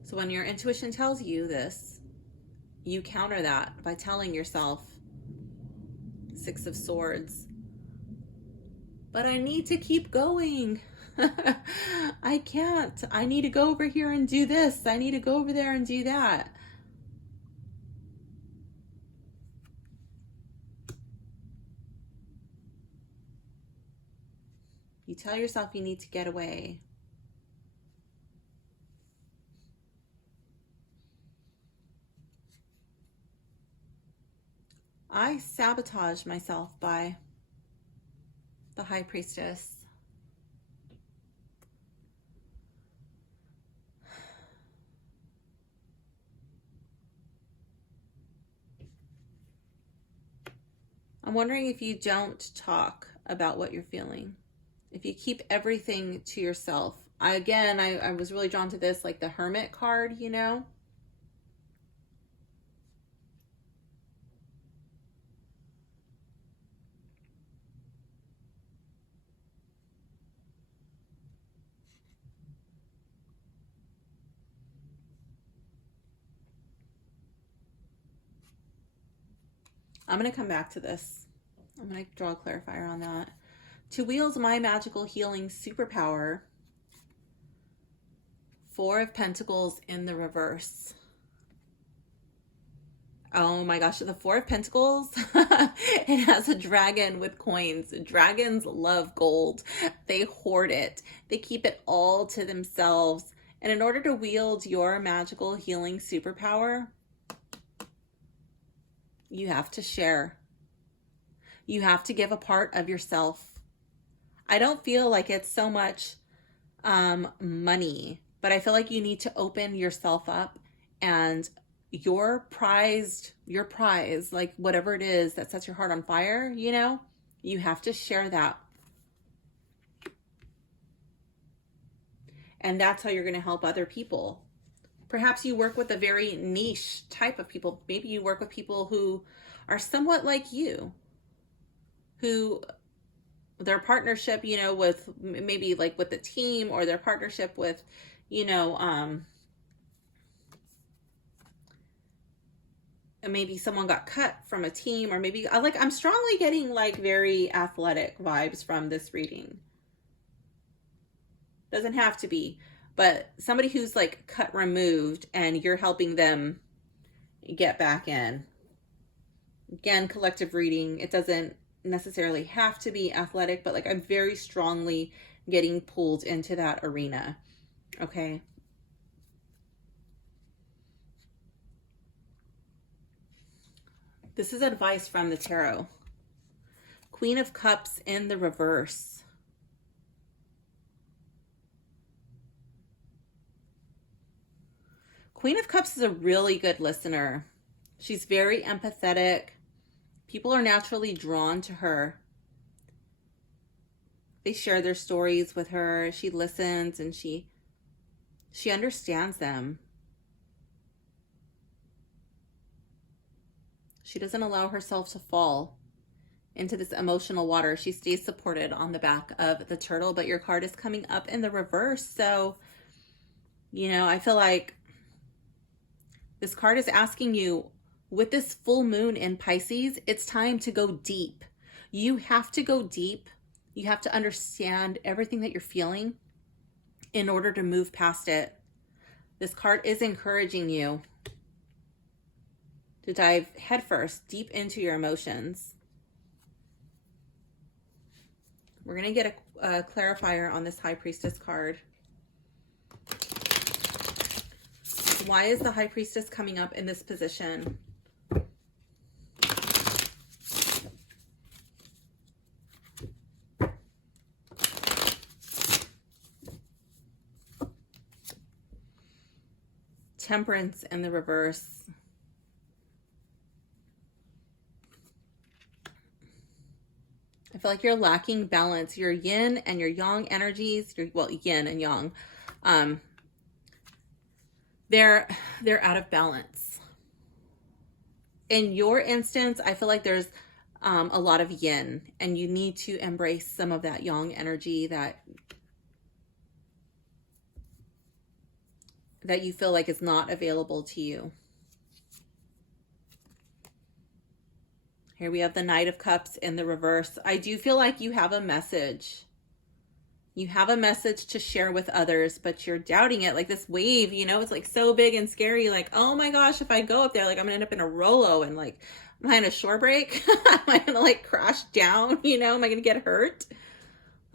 So when your intuition tells you this, you counter that by telling yourself, Six of Swords, but I need to keep going. I can't. I need to go over here and do this. I need to go over there and do that. You tell yourself you need to get away. I sabotage myself by the High Priestess. I'm wondering if you don't talk about what you're feeling. If you keep everything to yourself. I was really drawn to this, like the Hermit card, you know? I'm going to come back to this. I'm going to draw a clarifier on that. To wield my magical healing superpower, Four of Pentacles in the reverse. Oh my gosh, the Four of Pentacles, it has a dragon with coins. Dragons love gold. They hoard it. They keep it all to themselves. And in order to wield your magical healing superpower, you have to share. You have to give a part of yourself. I don't feel like it's so much money, but I feel like you need to open yourself up, and your prize, like whatever it is that sets your heart on fire, you know, you have to share that. And that's how you're going to help other people. Perhaps you work with a very niche type of people. Maybe you work with people who are somewhat like you, who their partnership, you know, with maybe like with the team, or their partnership with, you know, maybe someone got cut from a team, or maybe I'm strongly getting like very athletic vibes from this reading. Doesn't have to be, but somebody who's like cut, removed, and you're helping them get back in. Again, collective reading. It doesn't necessarily have to be athletic, but like I'm very strongly getting pulled into that arena. Okay. This is advice from the tarot. Queen of Cups in the reverse. Queen of Cups is a really good listener. She's very empathetic. People are naturally drawn to her. They share their stories with her. She listens, and she understands them. She doesn't allow herself to fall into this emotional water. She stays supported on the back of the turtle, but your card is coming up in the reverse. So, you know, I feel like this card is asking you, with this full moon in Pisces, it's time to go deep. You have to go deep. You have to understand everything that you're feeling in order to move past it. This card is encouraging you to dive headfirst deep into your emotions. We're going to get a clarifier on this High Priestess card. Why is the High Priestess coming up in this position? Temperance in the reverse. I feel like you're lacking balance. Your yin and your yang energies, well, yin and yang, they're out of balance. In your instance, I feel like there's a lot of yin, and you need to embrace some of that yang energy that you feel like is not available to you. Here we have the Knight of Cups in the reverse. I do feel like you have a message. You have a message to share with others, but you're doubting it. Like this wave, you know, it's like so big and scary. Like, oh my gosh, if I go up there, like I'm gonna end up in a Rolo, and like, am I in a shore break? Am I gonna like crash down? You know, am I gonna get hurt?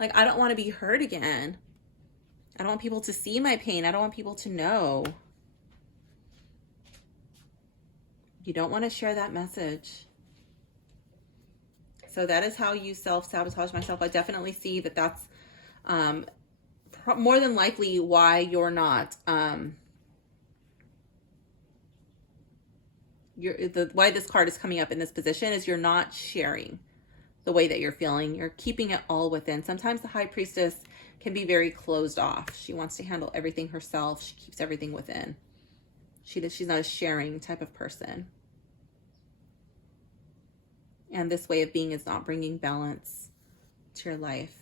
Like, I don't want to be hurt again. I don't want people to see my pain. I don't want people to know. You don't want to share that message. So that is how you self-sabotage myself. I definitely see that that's more than likely why you're not, why this card is coming up in this position is you're not sharing the way that you're feeling. You're keeping it all within. Sometimes the High Priestess can be very closed off. She wants to handle everything herself. She keeps everything within. She's not a sharing type of person. And this way of being is not bringing balance to your life.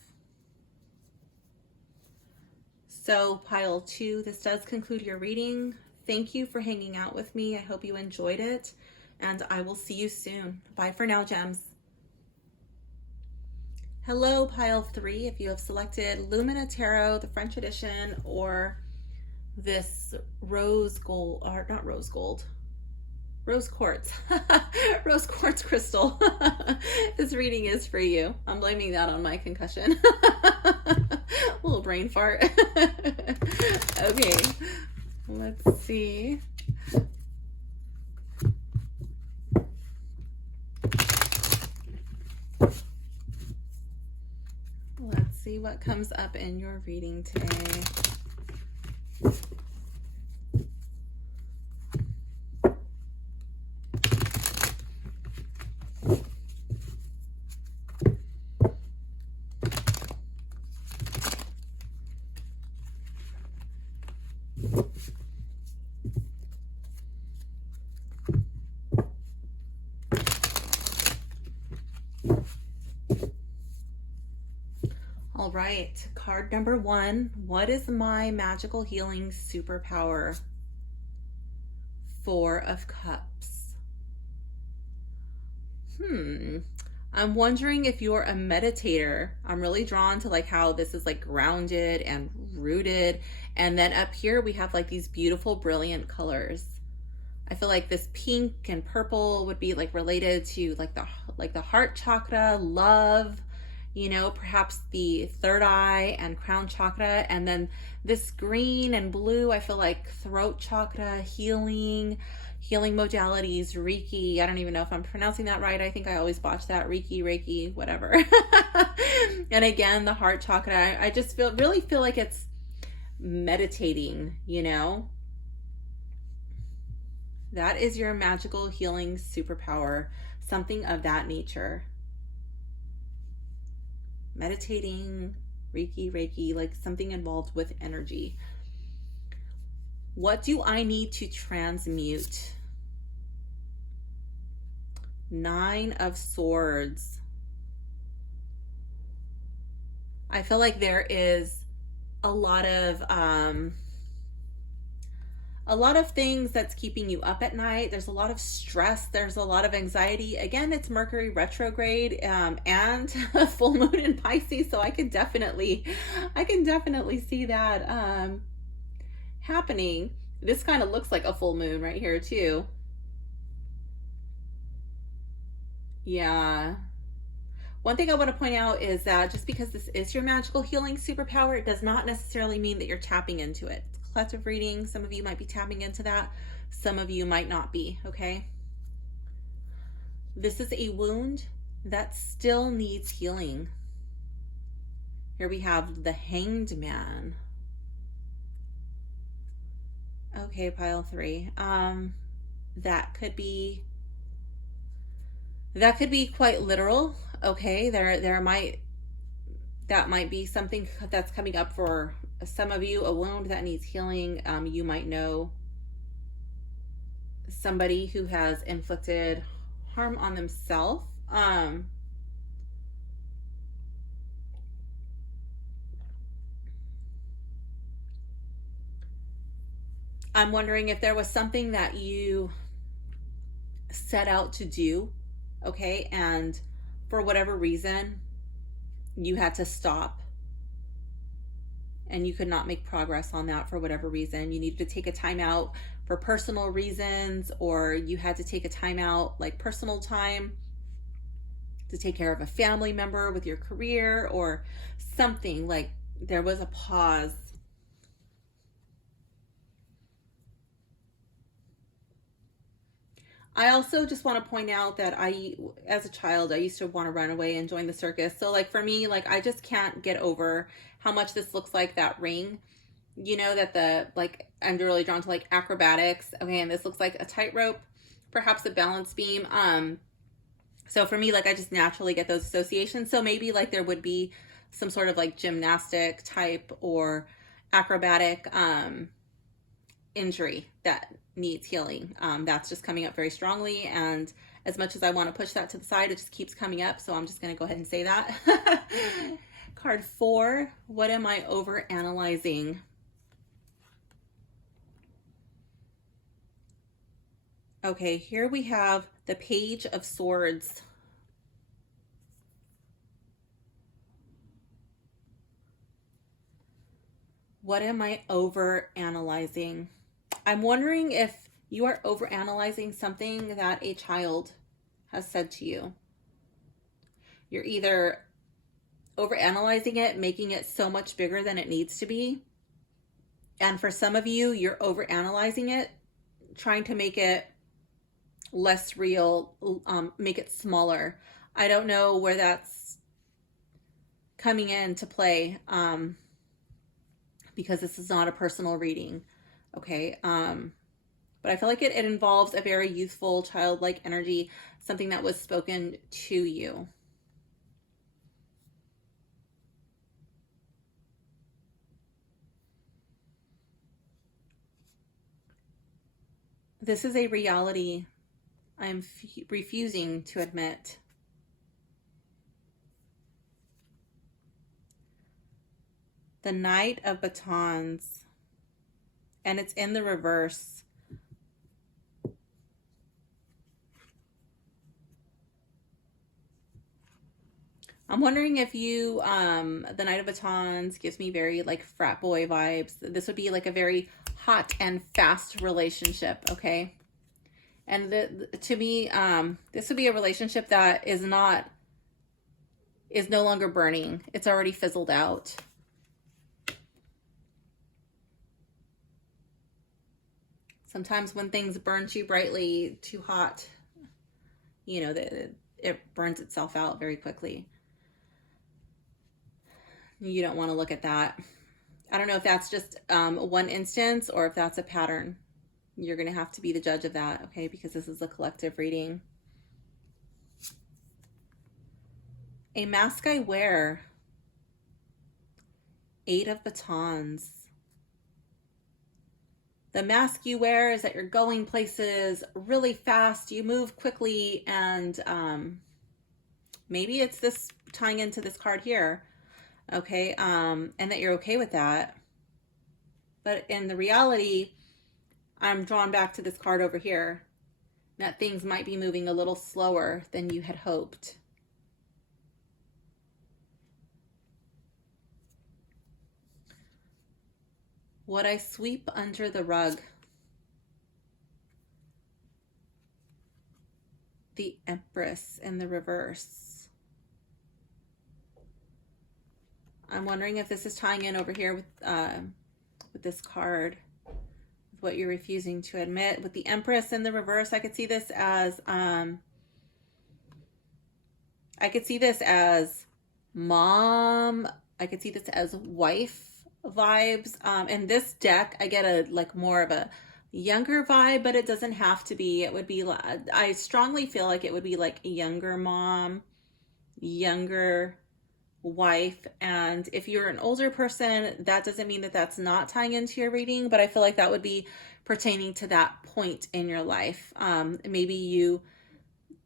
So pile 2, this does conclude your reading. Thank you for hanging out with me. I hope you enjoyed it, and I will see you soon. Bye for now, gems. Hello, pile 3. If you have selected Lumina Tarot, the French edition, or this rose gold, or not rose gold, rose quartz, rose quartz crystal, this reading is for you. I'm blaming that on my concussion. Little brain fart. Okay, let's see. Let's see what what comes up in your reading today? All right, card number 1. What is my magical healing superpower? 4 of Cups. I'm wondering if you're a meditator. I'm really drawn to like how this is like grounded and rooted. And then up here we have like these beautiful, brilliant colors. I feel like this pink and purple would be like related to like the heart chakra, love, you know, perhaps the third eye and crown chakra. And then this green and blue, I feel like throat chakra, healing modalities, Reiki. I don't even know if I'm pronouncing that right. I think I always botch that. Reiki, whatever. And again, the heart chakra, I just really feel like it's meditating, you know? That is your magical healing superpower, something of that nature. Meditating, Reiki, like something involved with energy. What do I need to transmute? 9 of Swords. I feel like there is a lot of things that's keeping you up at night. There's a lot of stress. There's a lot of anxiety. Again, it's Mercury retrograde and a full moon in Pisces. So I can definitely see that happening. This kind of looks like a full moon right here too. Yeah. One thing I want to point out is that just because this is your magical healing superpower, it does not necessarily mean that you're tapping into it. It's a collective reading. Some of you might be tapping into that. Some of you might not be, okay? This is a wound that still needs healing. Here we have the Hanged Man. Okay, pile 3. That could be quite literal. Okay, that might be something that's coming up for some of you, a wound that needs healing. You might know somebody who has inflicted harm on themselves. I'm wondering if there was something that you set out to do, okay, and for whatever reason you had to stop and you could not make progress on that for whatever reason. You needed to take a time out for personal reasons, or you had to take a time out, like personal time, to take care of a family member with your career or something. Like there was a pause. I also just want to point out that as a child, I used to want to run away and join the circus. So like for me, like I just can't get over how much this looks like that ring, you know, that I'm really drawn to like acrobatics. Okay. And this looks like a tightrope, perhaps a balance beam. So for me, like I just naturally get those associations. So maybe like there would be some sort of like gymnastic type or acrobatic, injury that needs healing. That's just coming up very strongly, and as much as I want to push that to the side, it just keeps coming up, so I'm just going to go ahead and say that. Card 4, what am I over analyzing? Okay, here we have the Page of Swords. What am I over analyzing? I'm wondering if you are overanalyzing something that a child has said to you. You're either overanalyzing it, making it so much bigger than it needs to be. And for some of you, you're overanalyzing it, trying to make it less real, make it smaller. I don't know where that's coming into play, because this is not a personal reading. Okay. But I feel like it involves a very youthful, childlike energy, something that was spoken to you. This is a reality I'm refusing to admit. The Knight of Batons, and it's in the reverse. I'm wondering if you, the Knight of Batons gives me very like frat boy vibes. This would be like a very hot and fast relationship, okay? And to me, this would be a relationship that is no longer burning. It's already fizzled out. Sometimes when things burn too brightly, too hot, you know, it burns itself out very quickly. You don't want to look at that. I don't know if that's just one instance or if that's a pattern. You're going to have to be the judge of that, okay? Because this is a collective reading. A mask I wear. 8 of Batons. The mask you wear is that you're going places really fast. You move quickly, and maybe it's this tying into this card here, okay? And that you're okay with that. But in the reality, I'm drawn back to this card over here, that things might be moving a little slower than you had hoped. What I sweep under the rug. The Empress in the reverse. I'm wondering if this is tying in over here with this card, with what you're refusing to admit. With the Empress in the reverse, I could see this as mom. I could see this as wife vibes. In this deck, I get a like more of a younger vibe, but it doesn't have to be. It would be, I strongly feel like it would be like a younger mom, younger wife. And if you're an older person, that doesn't mean that that's not tying into your reading, but I feel like that would be pertaining to that point in your life. Maybe you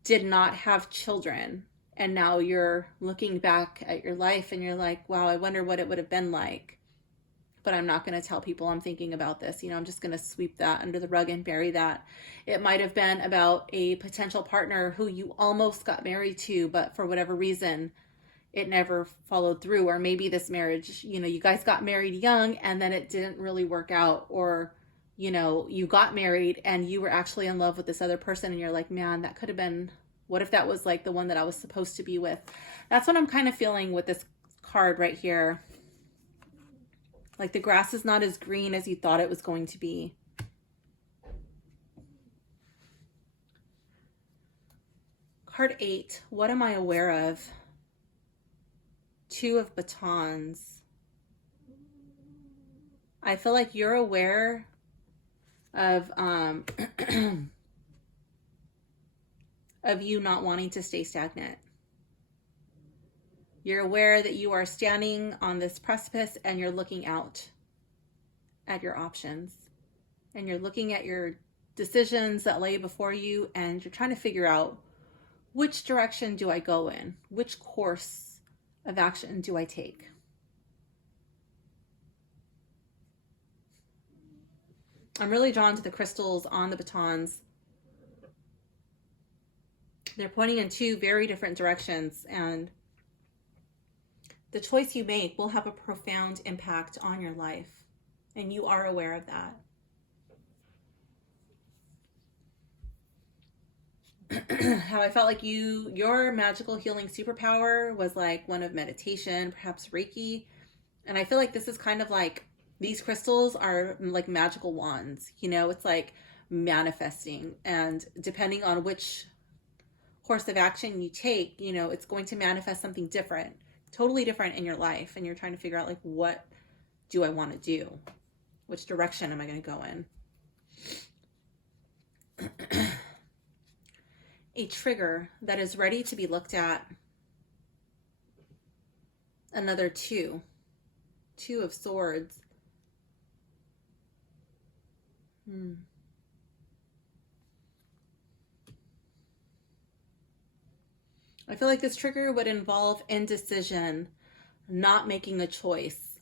did not have children, and now you're looking back at your life and you're like, wow, I wonder what it would have been like. But I'm not going to tell people I'm thinking about this. You know, I'm just going to sweep that under the rug and bury that. It might have been about a potential partner who you almost got married to, but for whatever reason, it never followed through. Or maybe this marriage, you know, you guys got married young and then it didn't really work out. Or, you know, you got married and you were actually in love with this other person and you're like, man, that could have been, what if that was like the one that I was supposed to be with? That's what I'm kind of feeling with this card right here. Like the grass is not as green as you thought it was going to be. Card 8, what am I aware of? 2 of Batons. I feel like you're aware of of you not wanting to stay stagnant. You're aware that you are standing on this precipice and you're looking out at your options. And you're looking at your decisions that lay before you and you're trying to figure out, which direction do I go in? Which course of action do I take? I'm really drawn to the crystals on the batons. They're pointing in 2 very different directions, and the choice you make will have a profound impact on your life, and you are aware of that. How I felt like your magical healing superpower was like one of meditation, perhaps Reiki. And I feel like this is kind of like, these crystals are like magical wands. You know, it's like manifesting, and depending on which course of action you take, you know, it's going to manifest something different. totally different in your life, and you're trying to figure out like, what do I want to do? Which direction am I going to go in? A trigger that is ready to be looked at. Another two of swords. I feel like this trigger would involve indecision, not making a choice,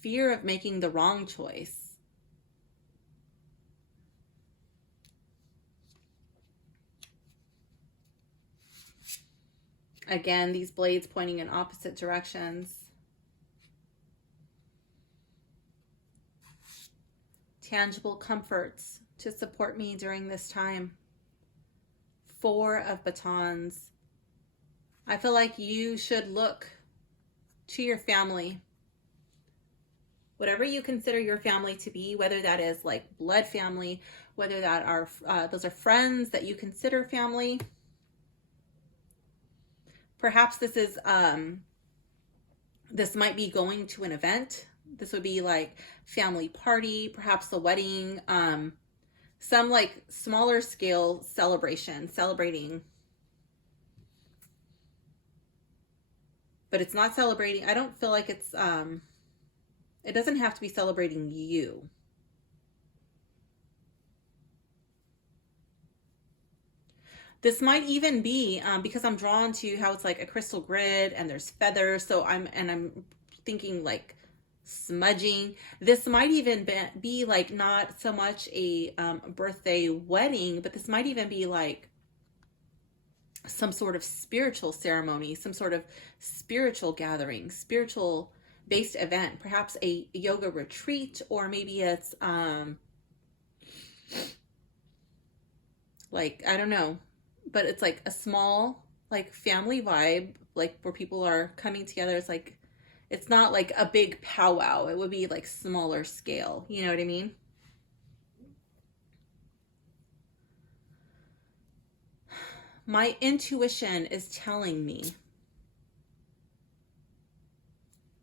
fear of making the wrong choice. Again, these blades pointing in opposite directions. Tangible comforts to support me during this time. 4 of batons. I feel like you should look to your family. Whatever you consider your family to be, whether that is like blood family, whether that are those are friends that you consider family. Perhaps this is this might be going to an event. This would be like family party, perhaps a wedding, some like smaller scale celebration, celebrating. But it's not celebrating. I don't feel like it's, it doesn't have to be celebrating you. This might even be, because I'm drawn to how it's like a crystal grid and there's feathers. So I'm thinking like smudging. This might even be like not so much a birthday wedding, but this might even be like some sort of spiritual ceremony, some sort of spiritual gathering, spiritual based event, perhaps a yoga retreat, or maybe it's like, I don't know, but it's like a small like family vibe, like where people are coming together. It's like, it's not like a big powwow. It would be like smaller scale. You know what I mean? My intuition is telling me,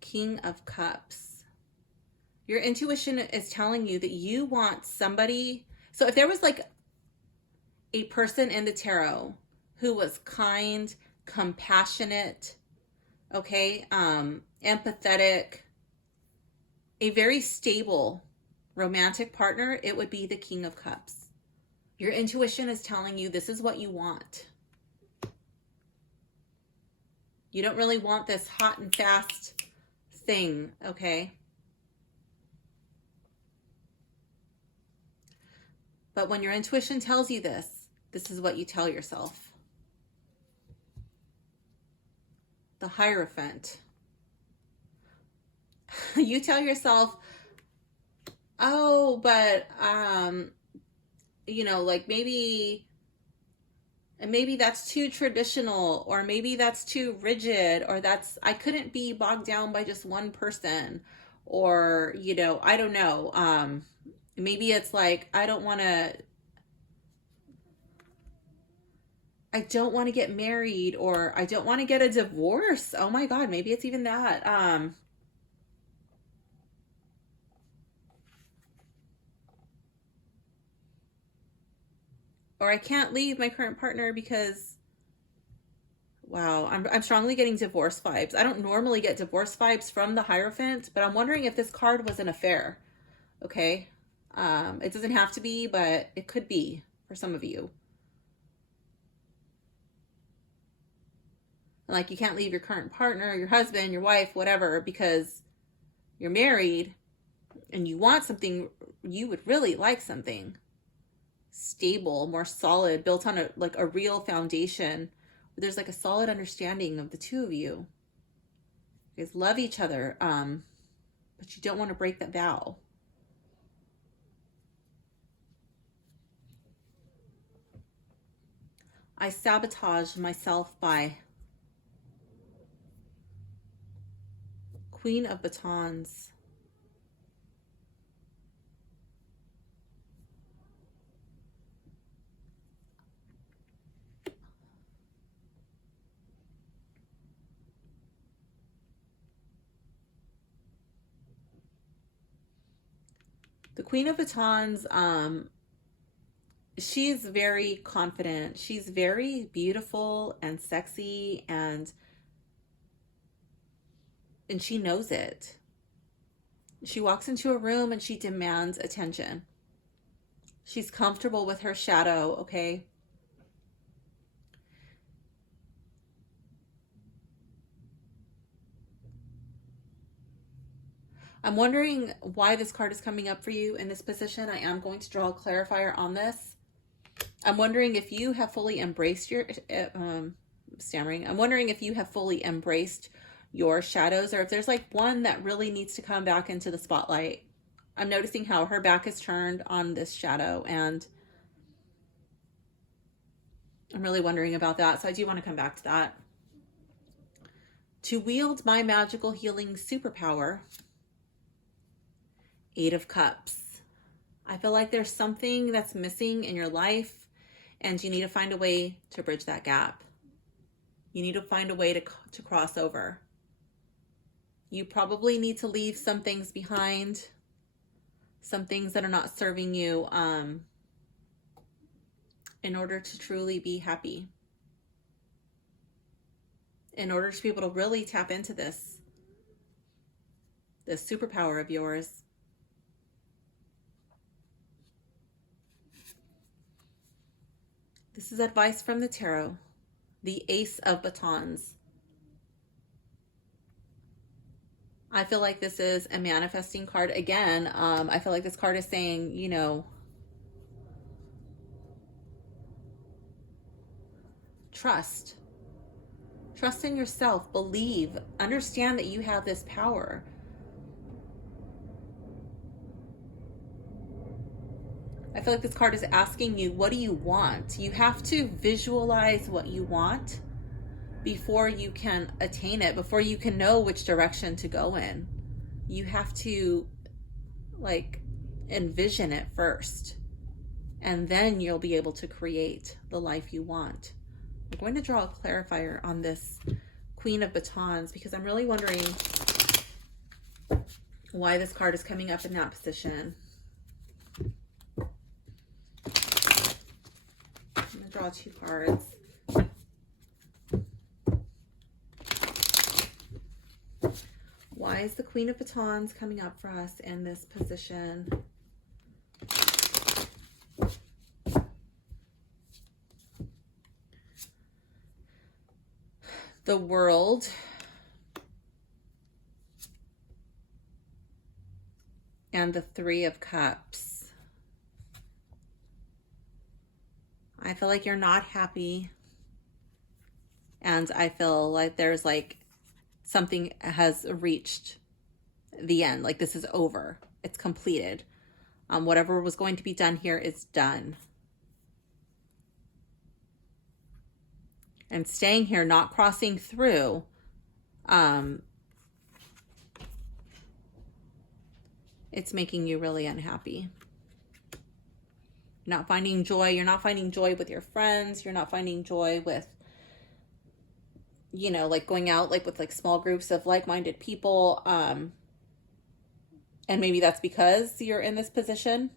King of Cups, your intuition is telling you that you want somebody. So if there was like a person in the tarot who was kind, compassionate, okay, empathetic, a very stable romantic partner, it would be the King of Cups. Your intuition is telling you this is what you want. You don't really want this hot and fast thing, okay? But when your intuition tells you this, this is what you tell yourself. The Hierophant. You tell yourself, oh, but, you know, like maybe that's too traditional, or maybe that's too rigid, or I couldn't be bogged down by just one person, or, you know, I don't know. Maybe it's like, I don't want to get married, or I don't want to get a divorce. Oh my God, maybe it's even that. Or I can't leave my current partner because, wow, I'm strongly getting divorce vibes. I don't normally get divorce vibes from the Hierophant, but I'm wondering if this card was an affair. Okay. It doesn't have to be, but it could be for some of you. Like, you can't leave your current partner, your husband, your wife, whatever, because you're married and you want something, you would really like something stable, more solid, built on a real foundation. There's like a solid understanding of the two of you. You guys love each other, but you don't want to break that vow. I sabotage myself by Queen of Batons. The Queen of Batons, she's very confident. She's very beautiful and sexy, and she knows it. She walks into a room and she demands attention. She's comfortable with her shadow, okay? I'm wondering why this card is coming up for you in this position. I am going to draw a clarifier on this. I'm wondering if you have fully embraced your, stammering. I'm wondering if you have fully embraced your shadows, or if there's like one that really needs to come back into the spotlight. I'm noticing how her back is turned on this shadow, and I'm really wondering about that. So I do want to come back to that. To wield my magical healing superpower, 8 of Cups. I feel like there's something that's missing in your life, and you need to find a way to bridge that gap. You need to find a way to cross over. You probably need to leave some things behind, some things that are not serving you, in order to truly be happy. In order to be able to really tap into this superpower of yours. This is advice from the tarot. The Ace of Batons. I feel like this is a manifesting card. Again, I feel like this card is saying, you know, trust. Trust in yourself. Believe. Understand that you have this power. I feel like this card is asking you, what do you want? You have to visualize what you want before you can attain it, before you can know which direction to go in. You have to like envision it first, and then you'll be able to create the life you want. I'm going to draw a clarifier on this Queen of Batons because I'm really wondering why this card is coming up in that position. I'm going to draw 2 cards. Why is the Queen of Batons coming up for us in this position? The World. And the 3 of Cups. I feel like you're not happy. And I feel like there's like something has reached the end. Like this is over. It's completed. Whatever was going to be done here is done. And staying here, not crossing through, it's making you really unhappy. You're not finding joy. You're not finding joy with your friends. You're not finding joy with, you know, like going out like with like small groups of like-minded people. And maybe that's because you're in this position.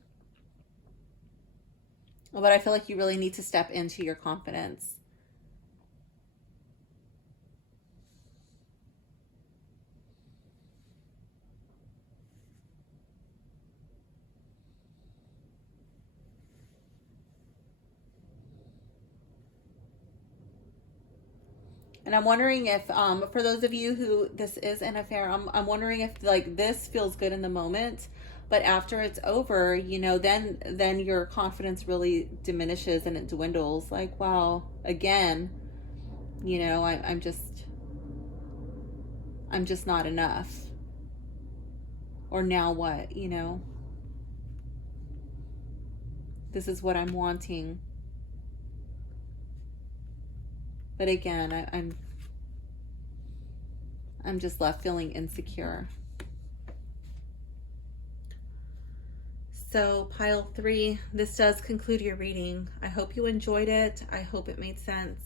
But I feel like you really need to step into your confidence. And I'm wondering if, for those of you who this is an affair, I'm wondering if like this feels good in the moment, but after it's over, you know, then your confidence really diminishes and it dwindles. Like, wow, again, you know, I'm just not enough. Or now what, you know? This is what I'm wanting. But again, I'm just left feeling insecure. So pile 3, this does conclude your reading. I hope you enjoyed it. I hope it made sense.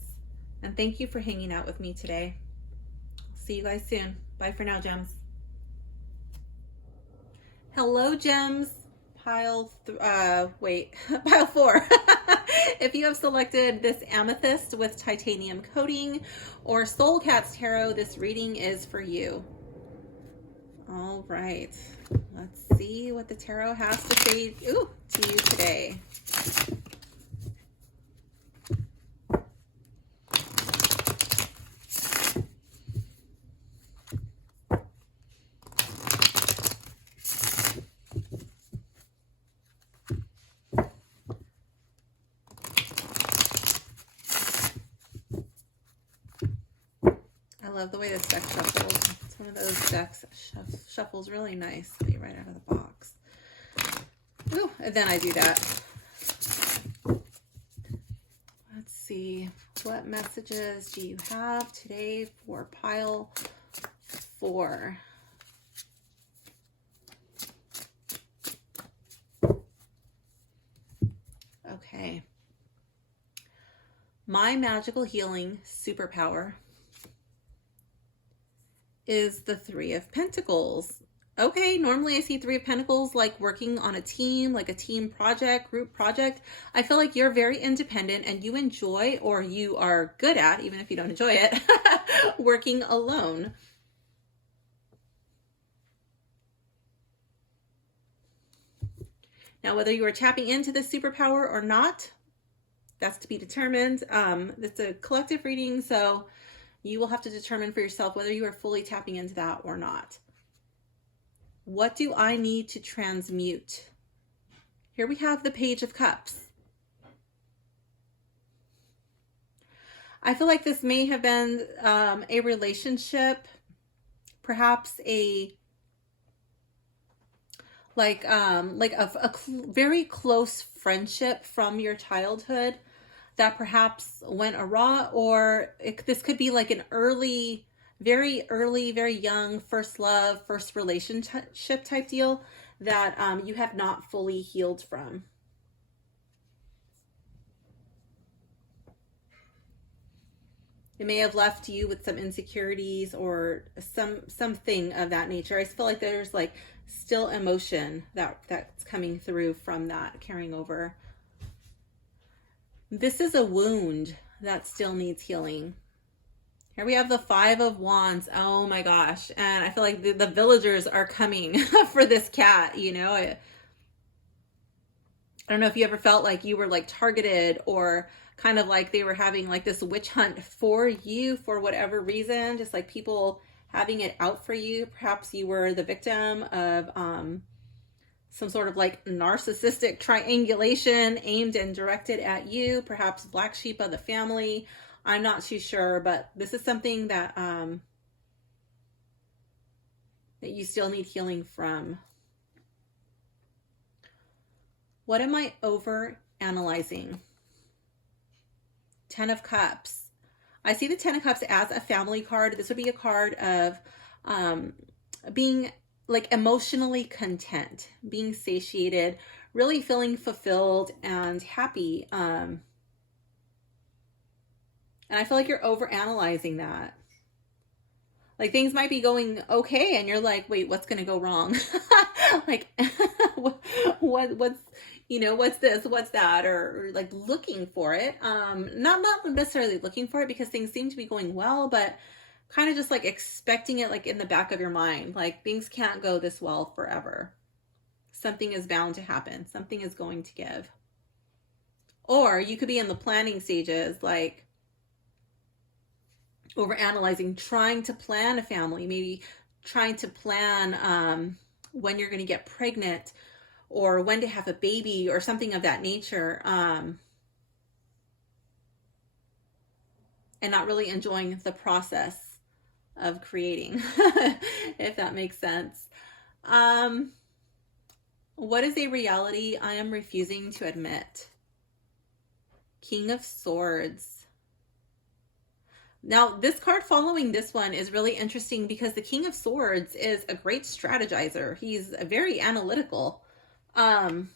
And thank you for hanging out with me today. See you guys soon. Bye for now, gems. Hello, gems. pile 4. If you have selected this amethyst with titanium coating or Soul Cats Tarot, this reading is for you. All right, let's see what the tarot has to say to you today. I love the way this deck shuffles. It's one of those decks that shuffles really nicely right out of the box. Ooh, and then I do that. Let's see. What messages do you have today for pile 4? Okay. My magical healing superpower is the 3 of Pentacles. Okay, normally I see 3 of Pentacles like working on a team, like a team project, group project. I feel like you're very independent and you enjoy, or you are good at, even if you don't enjoy it, working alone. Now, whether you are tapping into this superpower or not, that's to be determined. It's a collective reading, so you will have to determine for yourself whether you are fully tapping into that or not. What do I need to transmute? Here we have the Page of Cups. I feel like this may have been a relationship, perhaps a very close friendship from your childhood that perhaps went awry, or this could be like an very early, very young first love, first relationship type deal that you have not fully healed from. It may have left you with some insecurities or something of that nature. I feel like there's like still emotion that's coming through from that, carrying over. This is a wound that still needs healing. Here we have the 5 of Wands. Oh my gosh. And I feel like the villagers are coming for this cat, you know. I don't know if you ever felt like you were like targeted, or kind of like they were having like this witch hunt for you for whatever reason, just like people having it out for you. Perhaps you were the victim of some sort of like narcissistic triangulation aimed and directed at you, perhaps black sheep of the family. I'm not too sure, but this is something that that you still need healing from. What am I over analyzing? 10 of Cups. I see the 10 of Cups as a family card. This would be a card of being like emotionally content, being satiated, really feeling fulfilled and happy. And I feel like you're over analyzing that. Like things might be going okay and you're like, wait, what's going to go wrong? Like what's, you know, what's this, what's that, or like looking for it. Not necessarily looking for it because things seem to be going well, but kind of just like expecting it like in the back of your mind. Like things can't go this well forever. Something is bound to happen. Something is going to give. Or you could be in the planning stages, like over analyzing, trying to plan a family, maybe trying to plan when you're going to get pregnant or when to have a baby or something of that nature, and not really enjoying the process of creating, if that makes sense. What is a reality I am refusing to admit? King of Swords. Now, this card following this one is really interesting because the King of Swords is a great strategizer. He's very analytical. And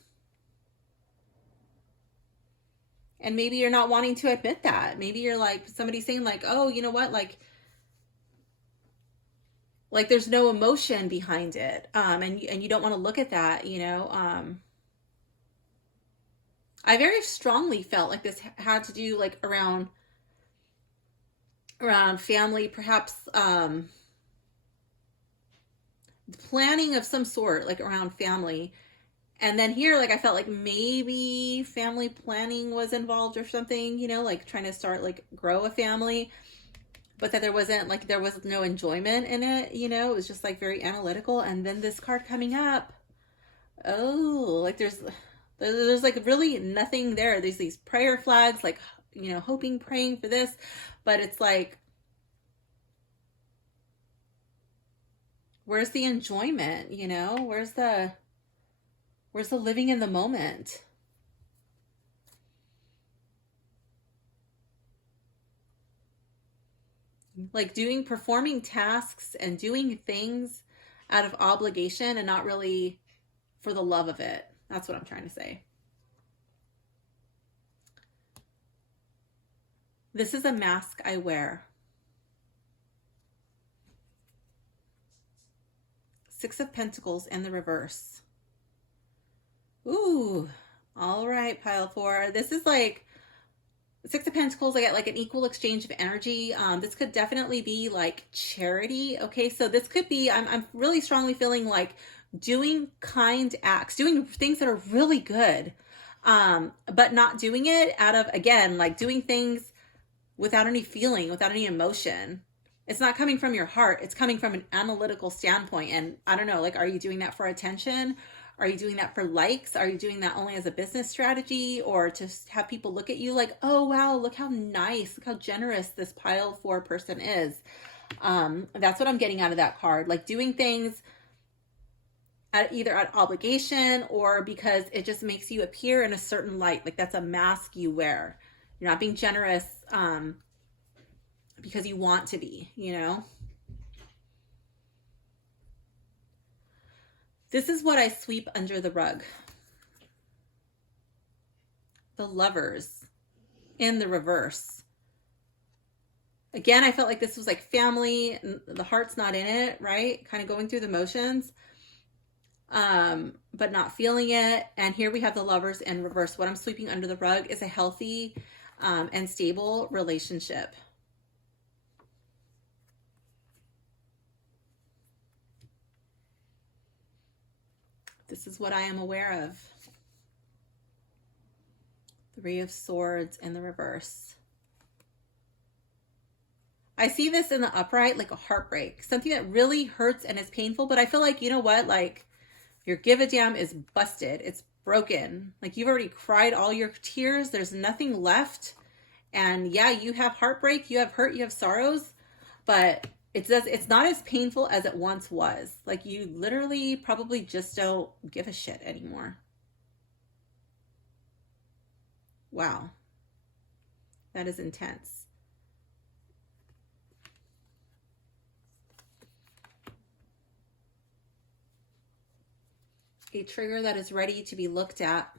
maybe you're not wanting to admit that. Maybe you're like, somebody saying like, oh, you know what? Like there's no emotion behind it. And you don't want to look at that, you know? I very strongly felt like this had to do like around family, perhaps planning of some sort, like around family. And then here, like I felt like maybe family planning was involved or something, you know, like trying to start like grow a family, but that there was no enjoyment in it, you know, it was just like very analytical. And then this card coming up, oh, like there's like really nothing there. There's these prayer flags, like, you know, hoping, praying for this, but it's like, where's the enjoyment, you know? Where's the living in the moment? Like performing tasks and doing things out of obligation and not really for the love of it. That's what I'm trying to say. This is a mask I wear. Six of Pentacles in the reverse. Ooh, all right, pile 4. This is like Six of Pentacles. I get like an equal exchange of energy. This could definitely be like charity. Okay, so this could be, I'm really strongly feeling like doing kind acts, doing things that are really good, but not doing it out of, again, like doing things without any feeling, without any emotion. It's not coming from your heart. It's coming from an analytical standpoint. And I don't know, like, are you doing that for attention? Are you doing that for likes? Are you doing that only as a business strategy, or to have people look at you like, oh, wow, look how nice, look how generous this pile 4 person is. That's what I'm getting out of that card. Like doing things either at obligation or because it just makes you appear in a certain light. Like that's a mask you wear. You're not being generous because you want to be, you know? This is what I sweep under the rug. The Lovers in the reverse. Again, I felt like this was like family. The heart's not in it, right? Kind of going through the motions, but not feeling it. And here we have the Lovers in reverse. What I'm sweeping under the rug is a healthy and stable relationship. This is what I am aware of. Three of Swords in the reverse. I see this in the upright like a heartbreak, something that really hurts and is painful, but I feel like, you know what, like your give a damn is busted. It's broken. Like you've already cried all your tears. There's nothing left. And yeah, you have heartbreak, you have hurt, you have sorrows, but it's not as painful as it once was. Like you literally probably just don't give a shit anymore. Wow. That is intense. A trigger that is ready to be looked at.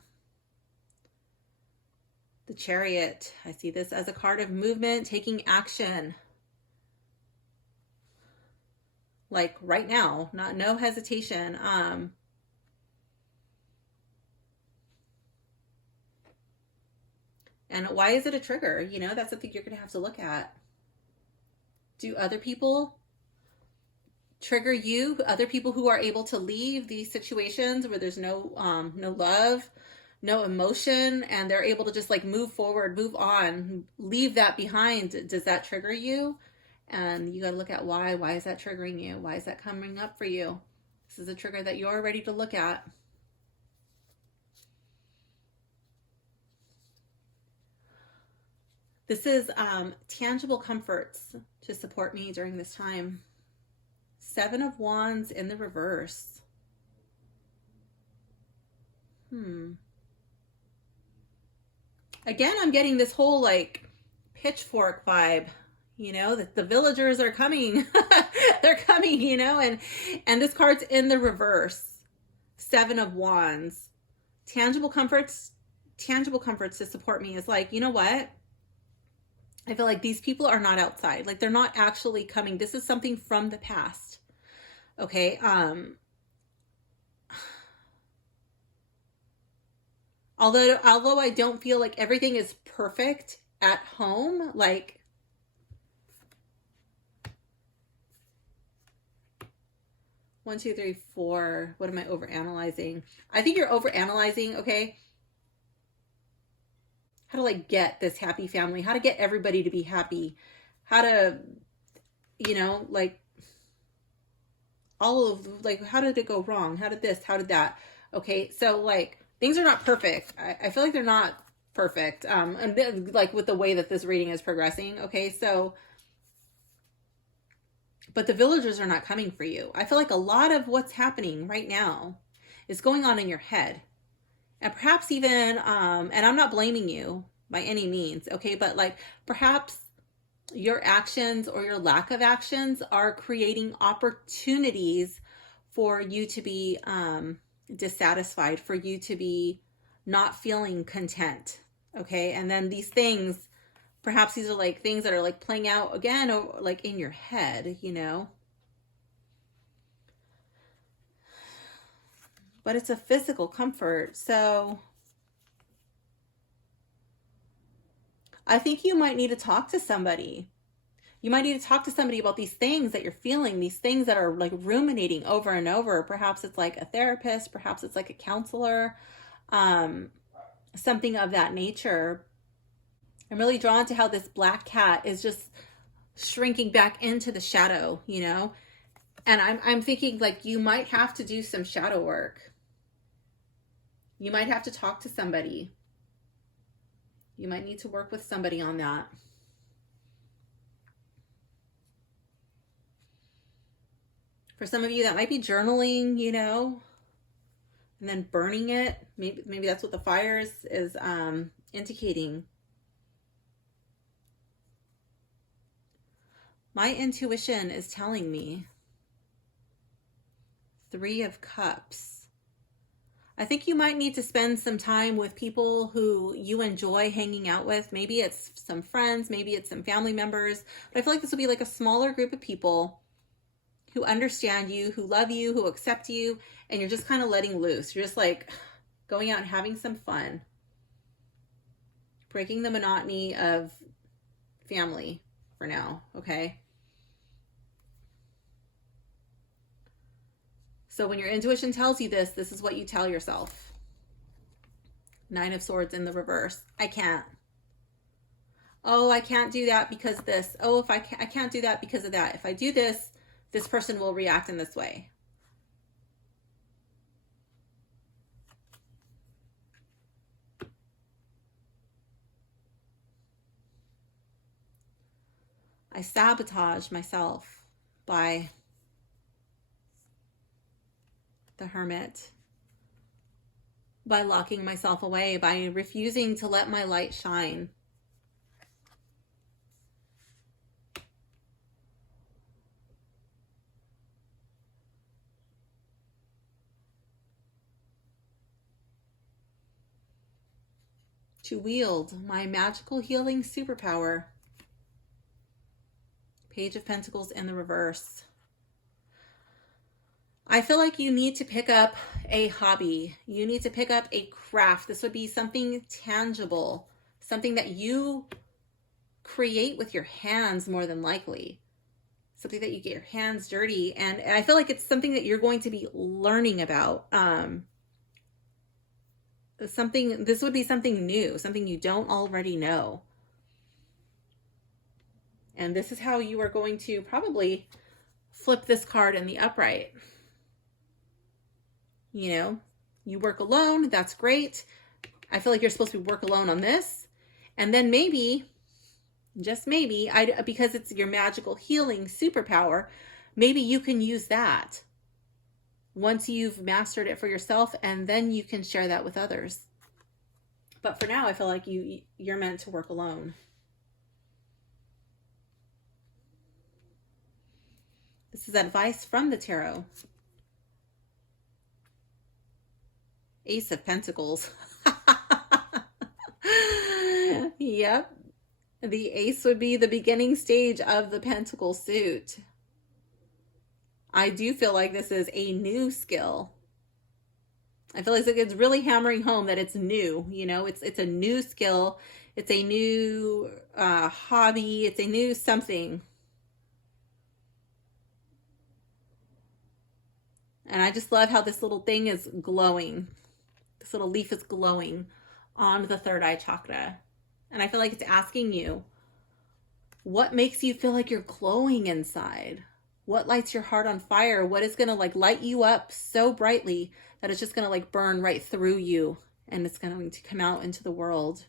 The Chariot. I see this as a card of movement, taking action. Like right now, no hesitation. And why is it a trigger? You know, that's something you're going to have to look at. Do other people trigger you? Other people who are able to leave these situations where there's no love, no emotion, and they're able to just like move forward, move on, leave that behind. Does that trigger you? And you got to look at why. Why is that triggering you? Why is that coming up for you? This is a trigger that you're ready to look at. This is tangible comforts to support me during this time. Seven of Wands in the reverse. Again, I'm getting this whole like pitchfork vibe. You know, that the villagers are coming. They're coming, you know, and this card's in the reverse. Seven of Wands. Tangible comforts to support me is like, you know what? I feel like these people are not outside. Like they're not actually coming. This is something from the past. Okay. Although I don't feel like everything is perfect at home, like 1, 2, 3, 4. What am I overanalyzing? I think you're overanalyzing, okay? How to like get this happy family, how to get everybody to be happy, how to, like all of like, how did it go wrong? How did this? How did that? Okay, so like things are not perfect. I feel like they're not perfect. And then, like with the way that this reading is progressing. Okay, so but the villagers are not coming for you. I feel like a lot of what's happening right now is going on in your head. And perhaps even, and I'm not blaming you by any means, okay, but like perhaps your actions or your lack of actions are creating opportunities for you to be dissatisfied, for you to be not feeling content, okay? And then these things, perhaps these are like things that are like playing out again, or like in your head, but it's a physical comfort. So I think you might need to talk to somebody. You might need to talk to somebody about these things that you're feeling, these things that are like ruminating over and over. Perhaps it's like a therapist, perhaps it's like a counselor, something of that nature. I'm really drawn to how this black cat is just shrinking back into the shadow, And I'm thinking like you might have to do some shadow work. You might have to talk to somebody. You might need to work with somebody on that. For some of you, that might be journaling, and then burning it. Maybe that's what the fires is indicating. My intuition is telling me 3 of Cups. I think you might need to spend some time with people who you enjoy hanging out with. Maybe it's some friends, maybe it's some family members. But I feel like this will be like a smaller group of people who understand you, who love you, who accept you, and you're just kind of letting loose. You're just like going out and having some fun. Breaking the monotony of family for now, okay? So when your intuition tells you this, this is what you tell yourself. 9 of Swords in the reverse. I can't. Oh, I can't do that because this. Oh, I can't do that because of that. If I do this, this person will react in this way. I sabotage myself by the Hermit, by locking myself away, by refusing to let my light shine. To wield my magical healing superpower. Page of Pentacles in the reverse. I feel like you need to pick up a hobby. You need to pick up a craft. This would be something tangible, something that you create with your hands more than likely. Something that you get your hands dirty. And I feel like it's something that you're going to be learning about. This would be something new, something you don't already know. And this is how you are going to probably flip this card in the upright. You work alone. That's great. I feel like you're supposed to work alone on this. And then maybe, just maybe, because it's your magical healing superpower, maybe you can use that once you've mastered it for yourself, and then you can share that with others. But for now, I feel like you're meant to work alone. This is advice from the tarot. Ace of Pentacles. Yep. The ace would be the beginning stage of the pentacle suit. I do feel like this is a new skill. I feel like it's really hammering home that it's new, you know, it's a new skill. It's a new hobby. It's a new something. And I just love how this little thing is glowing. This little leaf is glowing on the third eye chakra. And I feel like it's asking you, what makes you feel like you're glowing inside? What lights your heart on fire? What is going to like light you up so brightly that it's just going to like burn right through you and it's going to come out into the world?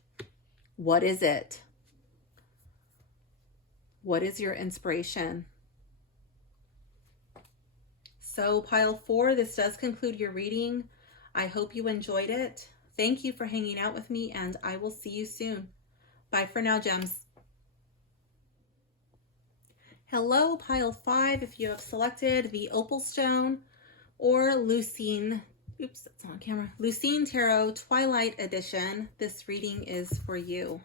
What is it? What is your inspiration? So pile 4, this does conclude your reading. I hope you enjoyed it. Thank you for hanging out with me, and I will see you soon. Bye for now, gems. Hello, pile 5. If you have selected the Opal Stone or Lucine, oops, that's on camera, Lucine Tarot Twilight Edition, this reading is for you.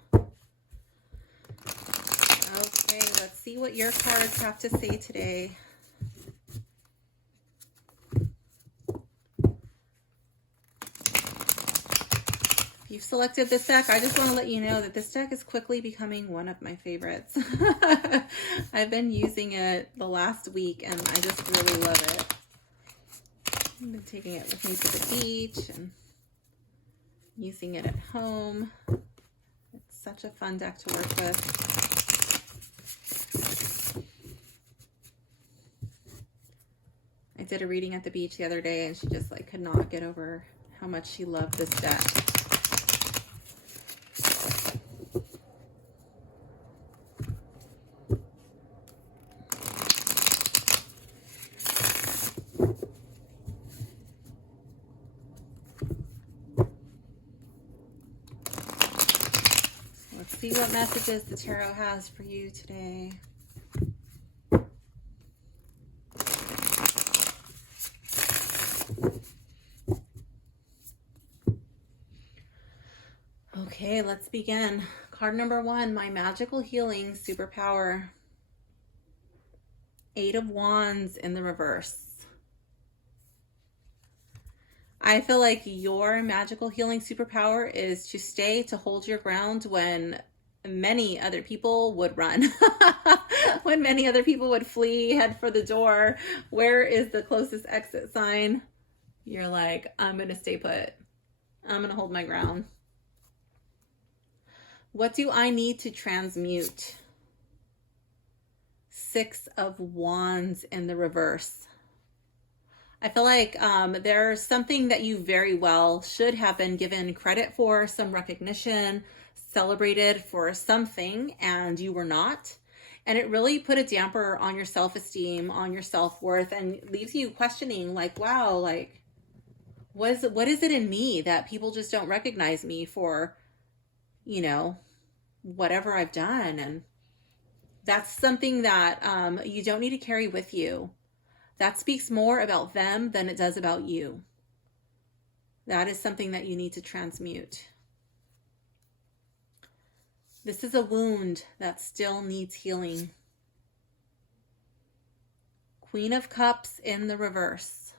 Okay, let's see what your cards have to say today. If you've selected this deck, I just want to let you know that this deck is quickly becoming one of my favorites. I've been using it the last week and I just really love it. I've been taking it with me to the beach and using it at home. It's such a fun deck to work with. I did a reading at the beach the other day and she just like could not get over how much she loved this deck. Let's see what messages the tarot has for you today. Okay, let's begin. Card number 1, my magical healing superpower. 8 of Wands in the reverse. I feel like your magical healing superpower is to stay, to hold your ground when many other people would run. When many other people would flee, head for the door. Where is the closest exit sign? You're like, I'm going to stay put. I'm going to hold my ground. What do I need to transmute? 6 of Wands in the reverse. I feel like there's something that you very well should have been given credit for, some recognition, celebrated for something, and you were not. And it really put a damper on your self-esteem, on your self-worth, and leaves you questioning like, wow, like, what is it in me that people just don't recognize me for, you know, whatever I've done? And that's something that you don't need to carry with you. That speaks more about them than it does about you. That is something that you need to transmute. This is a wound that still needs healing. Queen of Cups in the reverse.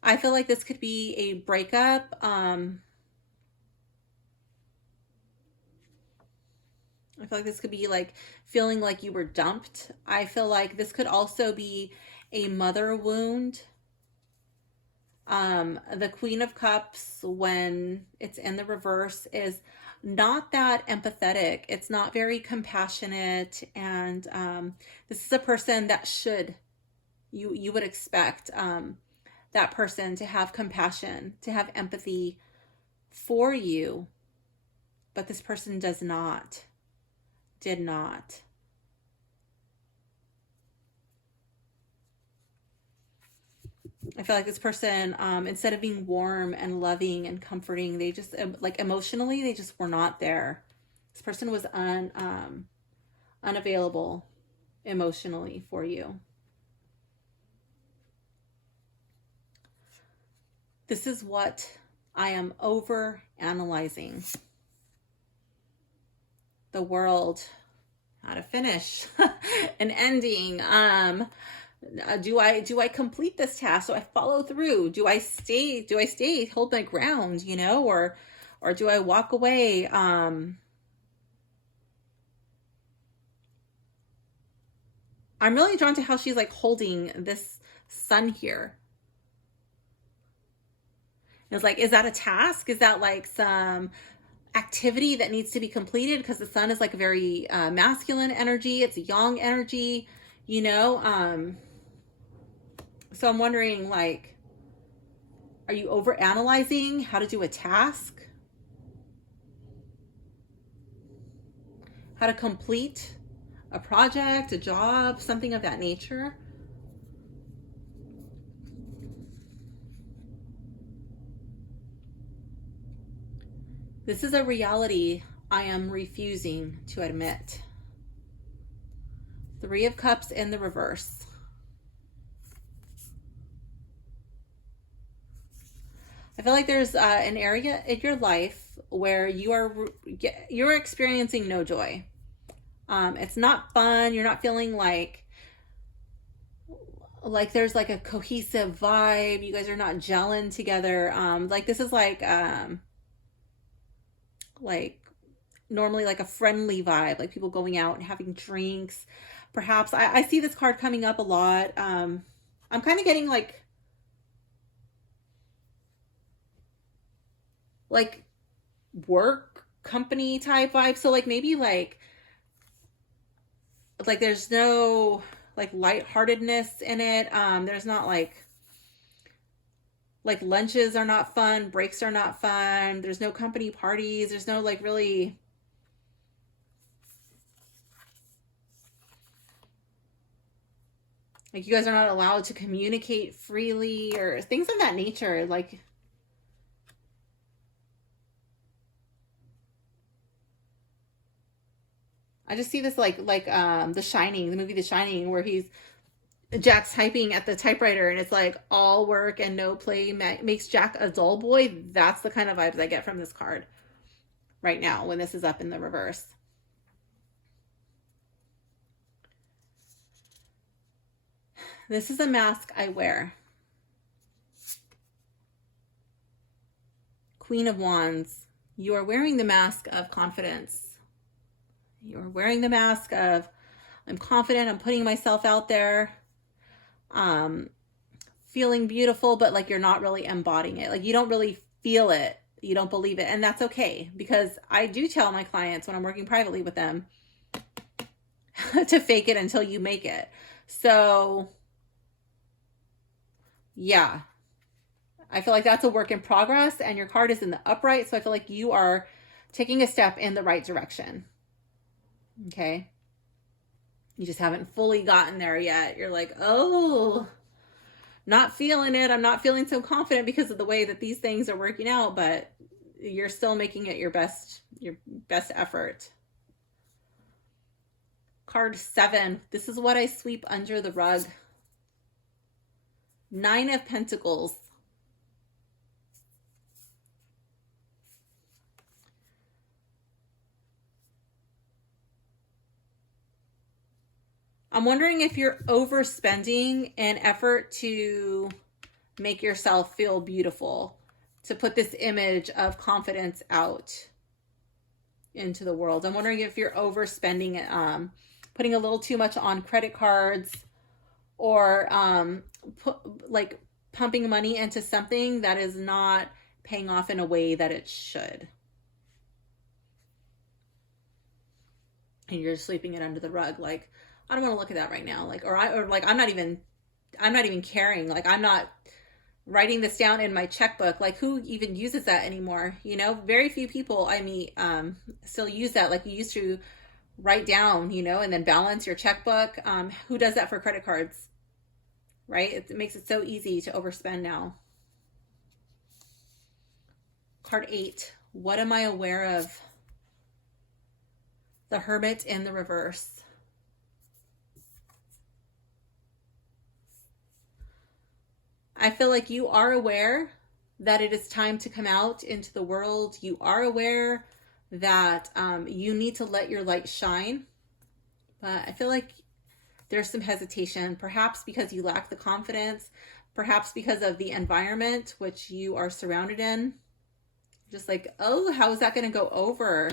I feel like this could be a breakup. I feel like this could be like feeling like you were dumped. I feel like this could also be a mother wound. The Queen of Cups, when it's in the reverse, is not that empathetic. It's not very compassionate. And this is a person that you would expect that person to have compassion, to have empathy for you. But this person does not. Did not. I feel like this person, instead of being warm and loving and comforting, they just, like emotionally, they just were not there. This person was unavailable emotionally for you. This is what I am over analyzing. The world, how to finish, an ending. Do I complete this task? Do I follow through? Do I stay, hold my ground, or do I walk away? I'm really drawn to how she's like holding this sun here. It's like, is that a task? Is that like some activity that needs to be completed? Because the sun is like a very masculine energy. It's a yang energy, So I'm wondering, like, are you over analyzing how to do a task? How to complete a project, a job, something of that nature? This is a reality I am refusing to admit. Three of Cups in the reverse. I feel like there's an area in your life where you're experiencing no joy. It's not fun. You're not feeling like there's like a cohesive vibe. You guys are not gelling together. Like this is like normally like a friendly vibe, like people going out and having drinks. Perhaps I see this card coming up a lot. I'm kind of getting like work company type vibe. So like maybe like there's no like lightheartedness in it. There's not like lunches are not fun, breaks are not fun. There's no company parties. There's no like really like you guys are not allowed to communicate freely or things of that nature. Like I just see this like The Shining, the movie The Shining, where Jack's typing at the typewriter and it's like all work and no play makes Jack a dull boy. That's the kind of vibes I get from this card right now when this is up in the reverse. This is a mask I wear. Queen of Wands. You are wearing the mask of confidence. You're wearing the mask of, I'm confident, I'm putting myself out there, feeling beautiful, but like you're not really embodying it. Like you don't really feel it. You don't believe it. And that's okay, because I do tell my clients when I'm working privately with them to fake it until you make it. So yeah, I feel like that's a work in progress, and your card is in the upright. So I feel like you are taking a step in the right direction. Okay. You just haven't fully gotten there yet. You're like, oh, not feeling it. I'm not feeling so confident because of the way that these things are working out, but you're still making it your best effort. Card 7. This is what I sweep under the rug. 9 of Pentacles. I'm wondering if you're overspending in effort to make yourself feel beautiful, to put this image of confidence out into the world. I'm wondering if you're overspending, putting a little too much on credit cards, or pumping money into something that is not paying off in a way that it should. And you're sweeping it under the rug. Like, I don't want to look at that right now. Like, I'm not even caring. Like, I'm not writing this down in my checkbook. Like, who even uses that anymore? Very few people I meet still use that. Like, you used to write down, and then balance your checkbook. Who does that for credit cards? Right? It makes it so easy to overspend now. Card 8. What am I aware of? The Hermit in the reverse. I feel like you are aware that it is time to come out into the world. You are aware that you need to let your light shine. But I feel like there's some hesitation, perhaps because you lack the confidence, perhaps because of the environment which you are surrounded in. Just like, oh, how is that going to go over?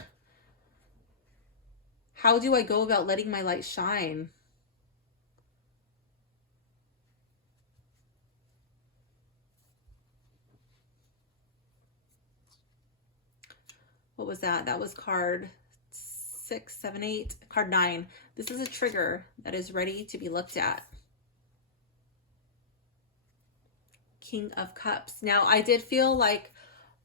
How do I go about letting my light shine? What was that? That was card 6, 7, 8, card 9. This is a trigger that is ready to be looked at. King of Cups. Now, I did feel like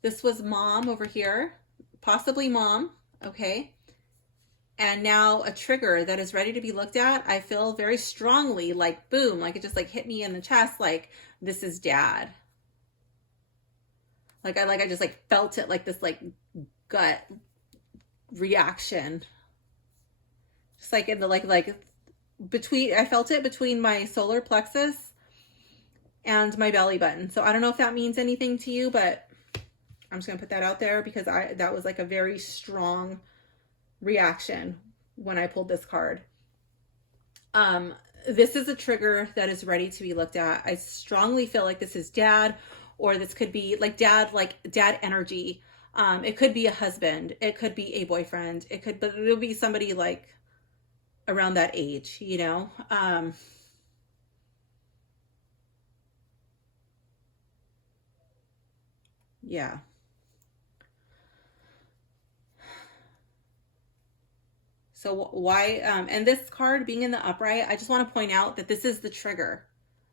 this was mom over here, possibly mom, okay? And now a trigger that is ready to be looked at. I feel very strongly, like boom, like it just like hit me in the chest, like this is dad. Like I just like felt it, like this like gut reaction. Just like in the like between, I felt it between my solar plexus and my belly button. So I don't know if that means anything to you, but I'm just gonna put that out there because that was like a very strong reaction when I pulled this card. This is a trigger that is ready to be looked at. I strongly feel like this is dad, or this could be like dad energy. It could be a husband, it could be a boyfriend, but it'll be somebody like around that age, you know? Yeah. So why, and this card being in the upright, I just want to point out that this is the trigger.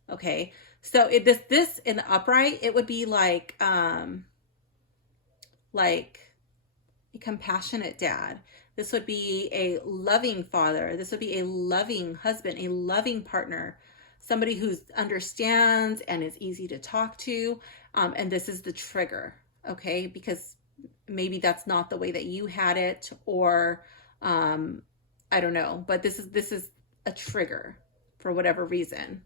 Okay. So this in the upright, it would be like a compassionate dad. This would be a loving father. This would be a loving husband, a loving partner, somebody who understands and is easy to talk to. And this is the trigger. Okay. Because maybe that's not the way that you had it, or, I don't know, but this is a trigger for whatever reason.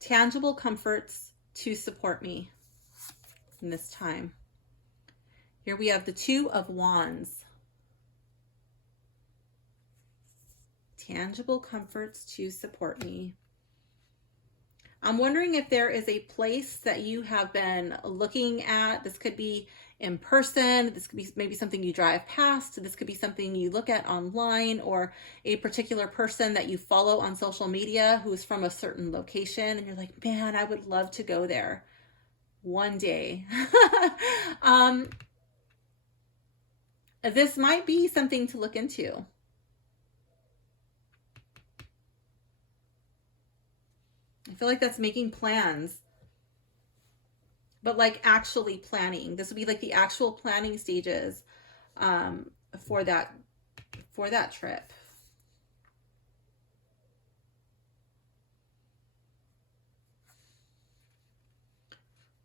Tangible comforts to support me in this time. Here we have the 2 of Wands. Tangible comforts to support me. I'm wondering if there is a place that you have been looking at. This could be in person. This could be maybe something you drive past. This could be something you look at online, or a particular person that you follow on social media who's from a certain location. And you're like, man, I would love to go there one day. This might be something to look into. I feel like that's making plans, but like actually planning. This would be like the actual planning stages for that trip.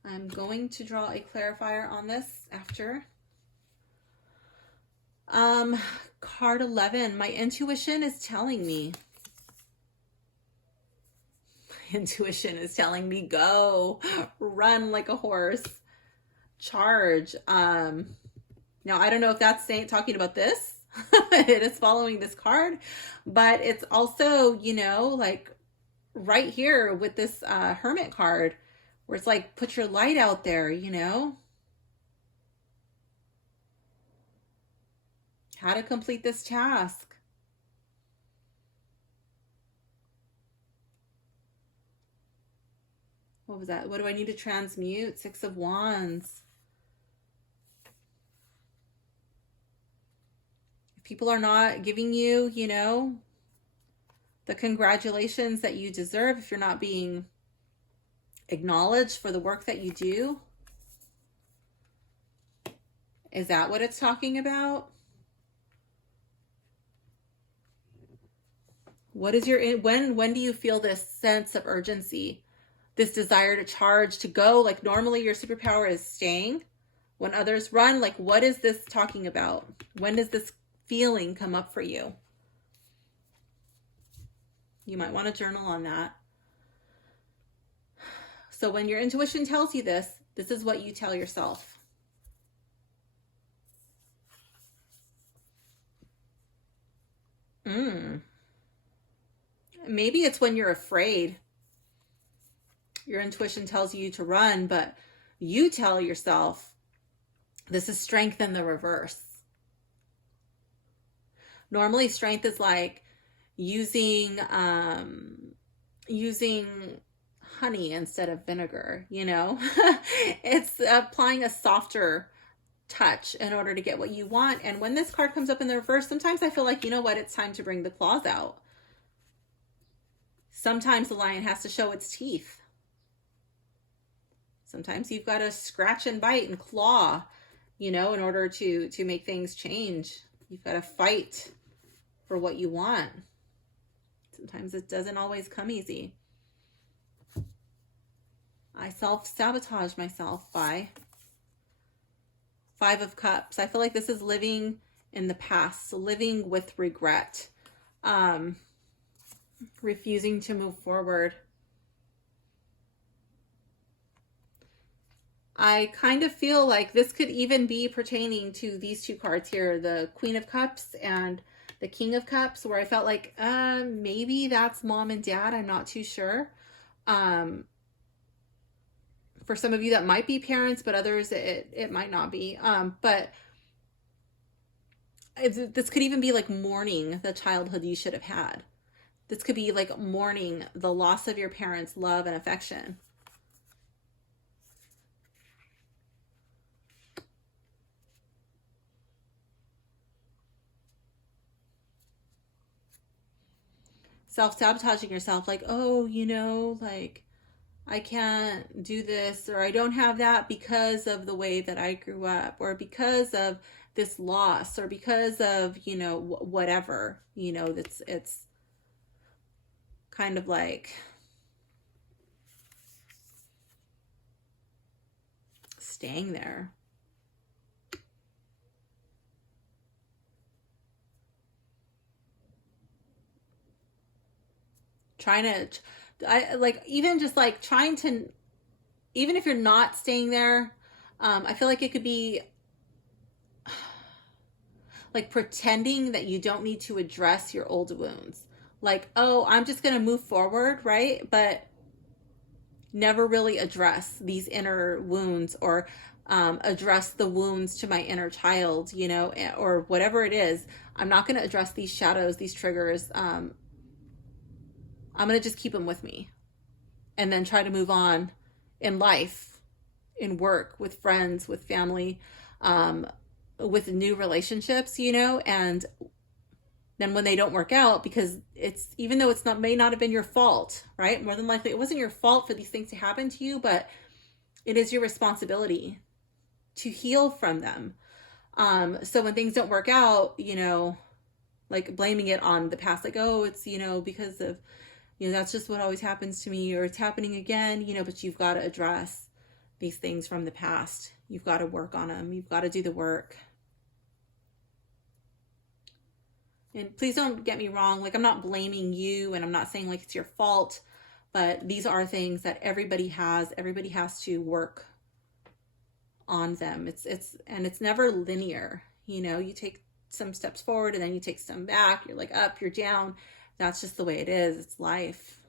I'm going to draw a clarifier on this after. Card 11, my intuition is telling me. Intuition is telling me go, run like a horse, charge. Now I don't know if that's talking about this. It is following this card, but it's also, you know, like right here with this Hermit card, where it's like, put your light out there, you know, how to complete this task. What was that? What do I need to transmute? 6 of Wands. If people are not giving you, you know, the congratulations that you deserve, if you're not being acknowledged for the work that you do, is that what it's talking about? What is your, when do you feel this sense of urgency? This desire to charge, to go? Like normally your superpower is staying when others run. Like what is this talking about? When does this feeling come up for you? You might want to journal on that. So when your intuition tells you this, this is what you tell yourself. Maybe it's when you're afraid. Your intuition tells you to run, but you tell yourself, this is strength in the reverse. Normally, strength is like using honey instead of vinegar, you know? It's applying a softer touch in order to get what you want. And when this card comes up in the reverse, sometimes I feel like, you know what, it's time to bring the claws out. Sometimes the lion has to show its teeth. Sometimes you've got to scratch and bite and claw, you know, in order to make things change. You've got to fight for what you want. Sometimes it doesn't always come easy. I self-sabotage myself by 5 of Cups. I feel like this is living in the past, living with regret, refusing to move forward. I kind of feel like this could even be pertaining to these 2 cards here, the Queen of Cups and the King of Cups, where I felt like maybe that's mom and dad. I'm not too sure. For some of you that might be parents, but others it might not be. But this could even be like mourning the childhood you should have had. This could be like mourning the loss of your parents' love and affection. Self-sabotaging yourself, like, oh, you know, like, I can't do this, or I don't have that because of the way that I grew up, or because of this loss, or because of, you know, whatever, you know, it's kind of like staying there. Trying to, even just like trying to, even if you're not staying there, I feel like it could be like pretending that you don't need to address your old wounds. Like, oh, I'm just going to move forward, right? But never really address these inner wounds, or address the wounds to my inner child, you know, or whatever it is. I'm not going to address these shadows, these triggers. I'm going to just keep them with me and then try to move on in life, in work, with friends, with family, with new relationships, you know, and then when they don't work out, because it's, even though may not have been your fault, right? More than likely it wasn't your fault for these things to happen to you, but it is your responsibility to heal from them. So when things don't work out, you know, like blaming it on the past, like, oh, it's, you know, because of, you know, that's just what always happens to me, or it's happening again, you know, but you've got to address these things from the past. You've got to work on them. You've got to do the work. And please don't get me wrong. Like, I'm not blaming you, and I'm not saying like it's your fault, but these are things that everybody has to work on them. It's never linear. You know, you take some steps forward and then you take some back. You're like up, you're down. That's just the way it is. It's life.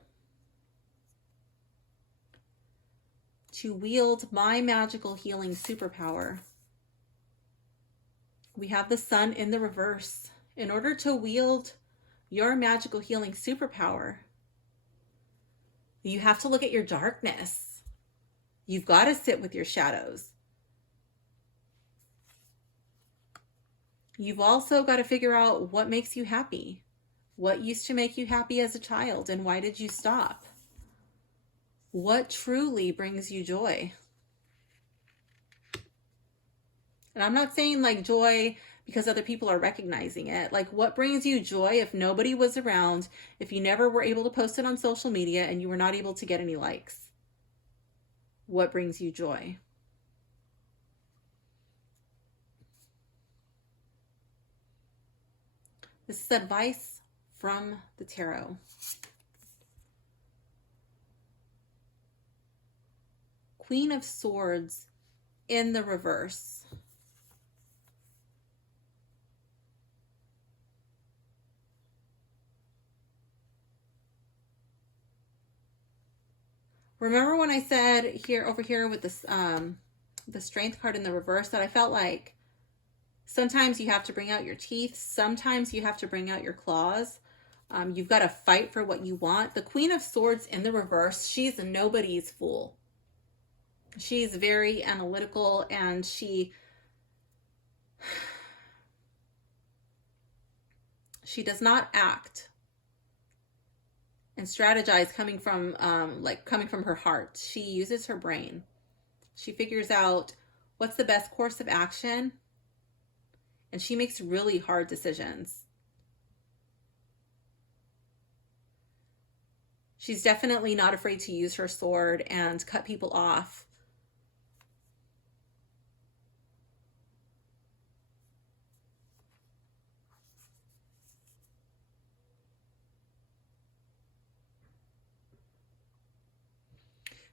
To wield my magical healing superpower, we have the Sun in the reverse. In order to wield your magical healing superpower, you have to look at your darkness. You've got to sit with your shadows. You've also got to figure out what makes you happy. What used to make you happy as a child, and why did you stop? What truly brings you joy? And I'm not saying like joy because other people are recognizing it. Like, what brings you joy if nobody was around, if you never were able to post it on social media and you were not able to get any likes? What brings you joy? This is advice from the tarot. Queen of Swords in the reverse. Remember when I said here, over here with this, the Strength card in the reverse, that I felt like sometimes you have to bring out your teeth. Sometimes you have to bring out your claws. You've got to fight for what you want. The Queen of Swords in the reverse, she's nobody's fool. She's very analytical, and she does not act and strategize coming from her heart. She uses her brain. She figures out what's the best course of action, and she makes really hard decisions. She's definitely not afraid to use her sword and cut people off.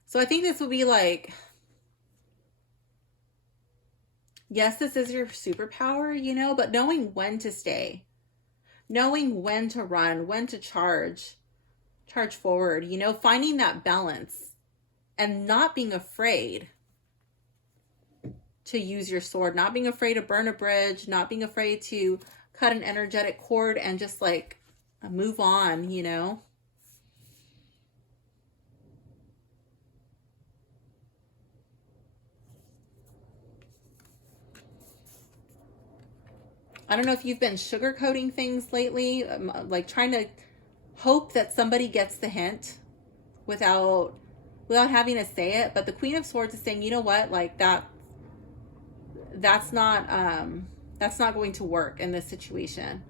So I think this would be like, yes, this is your superpower, you know, but knowing when to stay, knowing when to run, when to charge forward, you know, finding that balance and not being afraid to use your sword, not being afraid to burn a bridge, not being afraid to cut an energetic cord and just like move on, you know. I don't know if you've been sugarcoating things lately, like trying to hope that somebody gets the hint without having to say it. But the Queen of Swords is saying, you know what, like that's not going to work in this situation.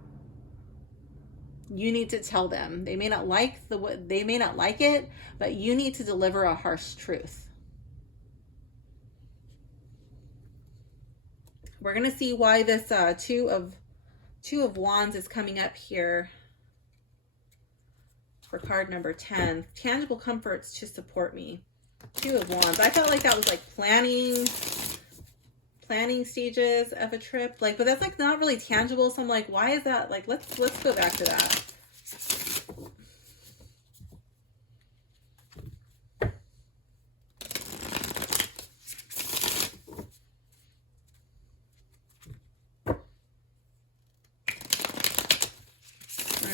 You need to tell them. They may not like it, but you need to deliver a harsh truth. We're going to see why this two of Wands is coming up here for card number 10. Tangible comforts to support me. Two of Wands. I felt like that was like planning stages of a trip. Like, but that's like not really tangible. So I'm like, why is that? Like, let's go back to that.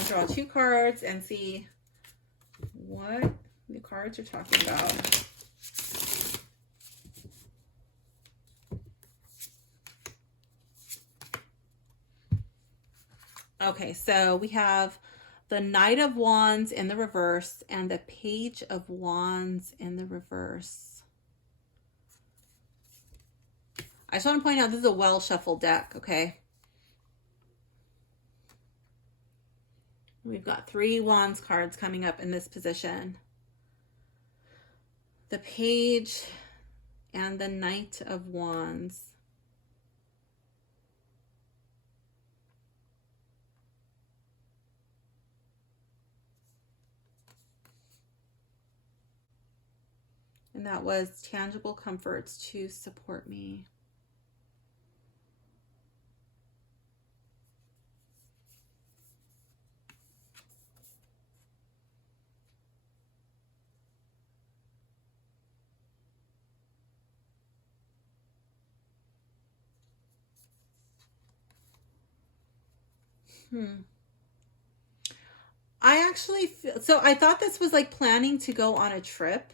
Draw two cards and see what the cards are talking about. Okay, so we have the Knight of Wands in the reverse and the Page of Wands in the reverse. I just want to point out this is a well shuffled deck, okay? We've got 3 Wands cards coming up in this position. The Page and the Knight of Wands. And that was tangible comforts to support me. I actually feel, so I thought this was like planning to go on a trip.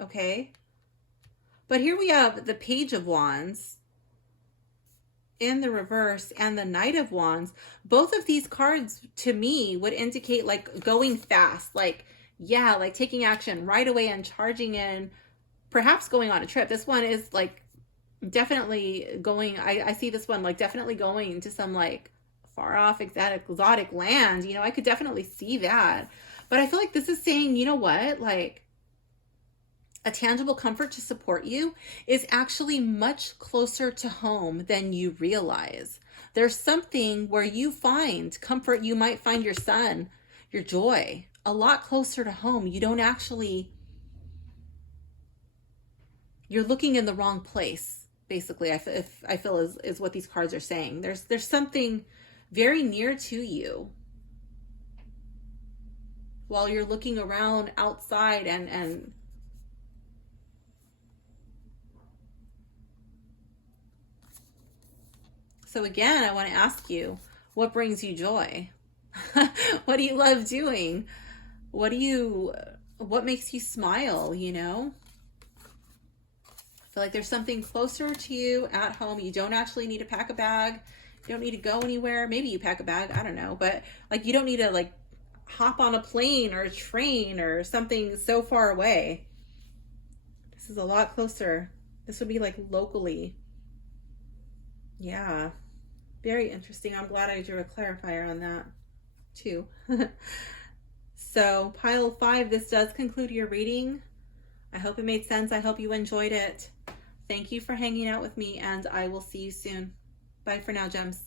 Okay. But here we have the Page of Wands in the reverse and the Knight of Wands. Both of these cards to me would indicate like going fast, like, yeah, like taking action right away and charging in, perhaps going on a trip. This one is like definitely going, I see this one like definitely going to some like far off exotic land. You know, I could definitely see that. But I feel like this is saying, you know what, like a tangible comfort to support you is actually much closer to home than you realize. There's something where you find comfort. You might find your son, your joy, a lot closer to home. You don't actually, you're looking in the wrong place. Basically, I feel is what these cards are saying. There's something very near to you while you're looking around outside and So again, I want to ask you, what brings you joy? What do you love doing? What makes you smile, you know? I feel like there's something closer to you at home. You don't actually need to pack a bag. You don't need to go anywhere. Maybe you pack a bag, I don't know. But like, you don't need to like hop on a plane or a train or something so far away. This is a lot closer. This would be like locally. Yeah. Very interesting. I'm glad I drew a clarifier on that too. So pile 5, this does conclude your reading. I hope it made sense. I hope you enjoyed it. Thank you for hanging out with me, and I will see you soon. Bye for now, gems.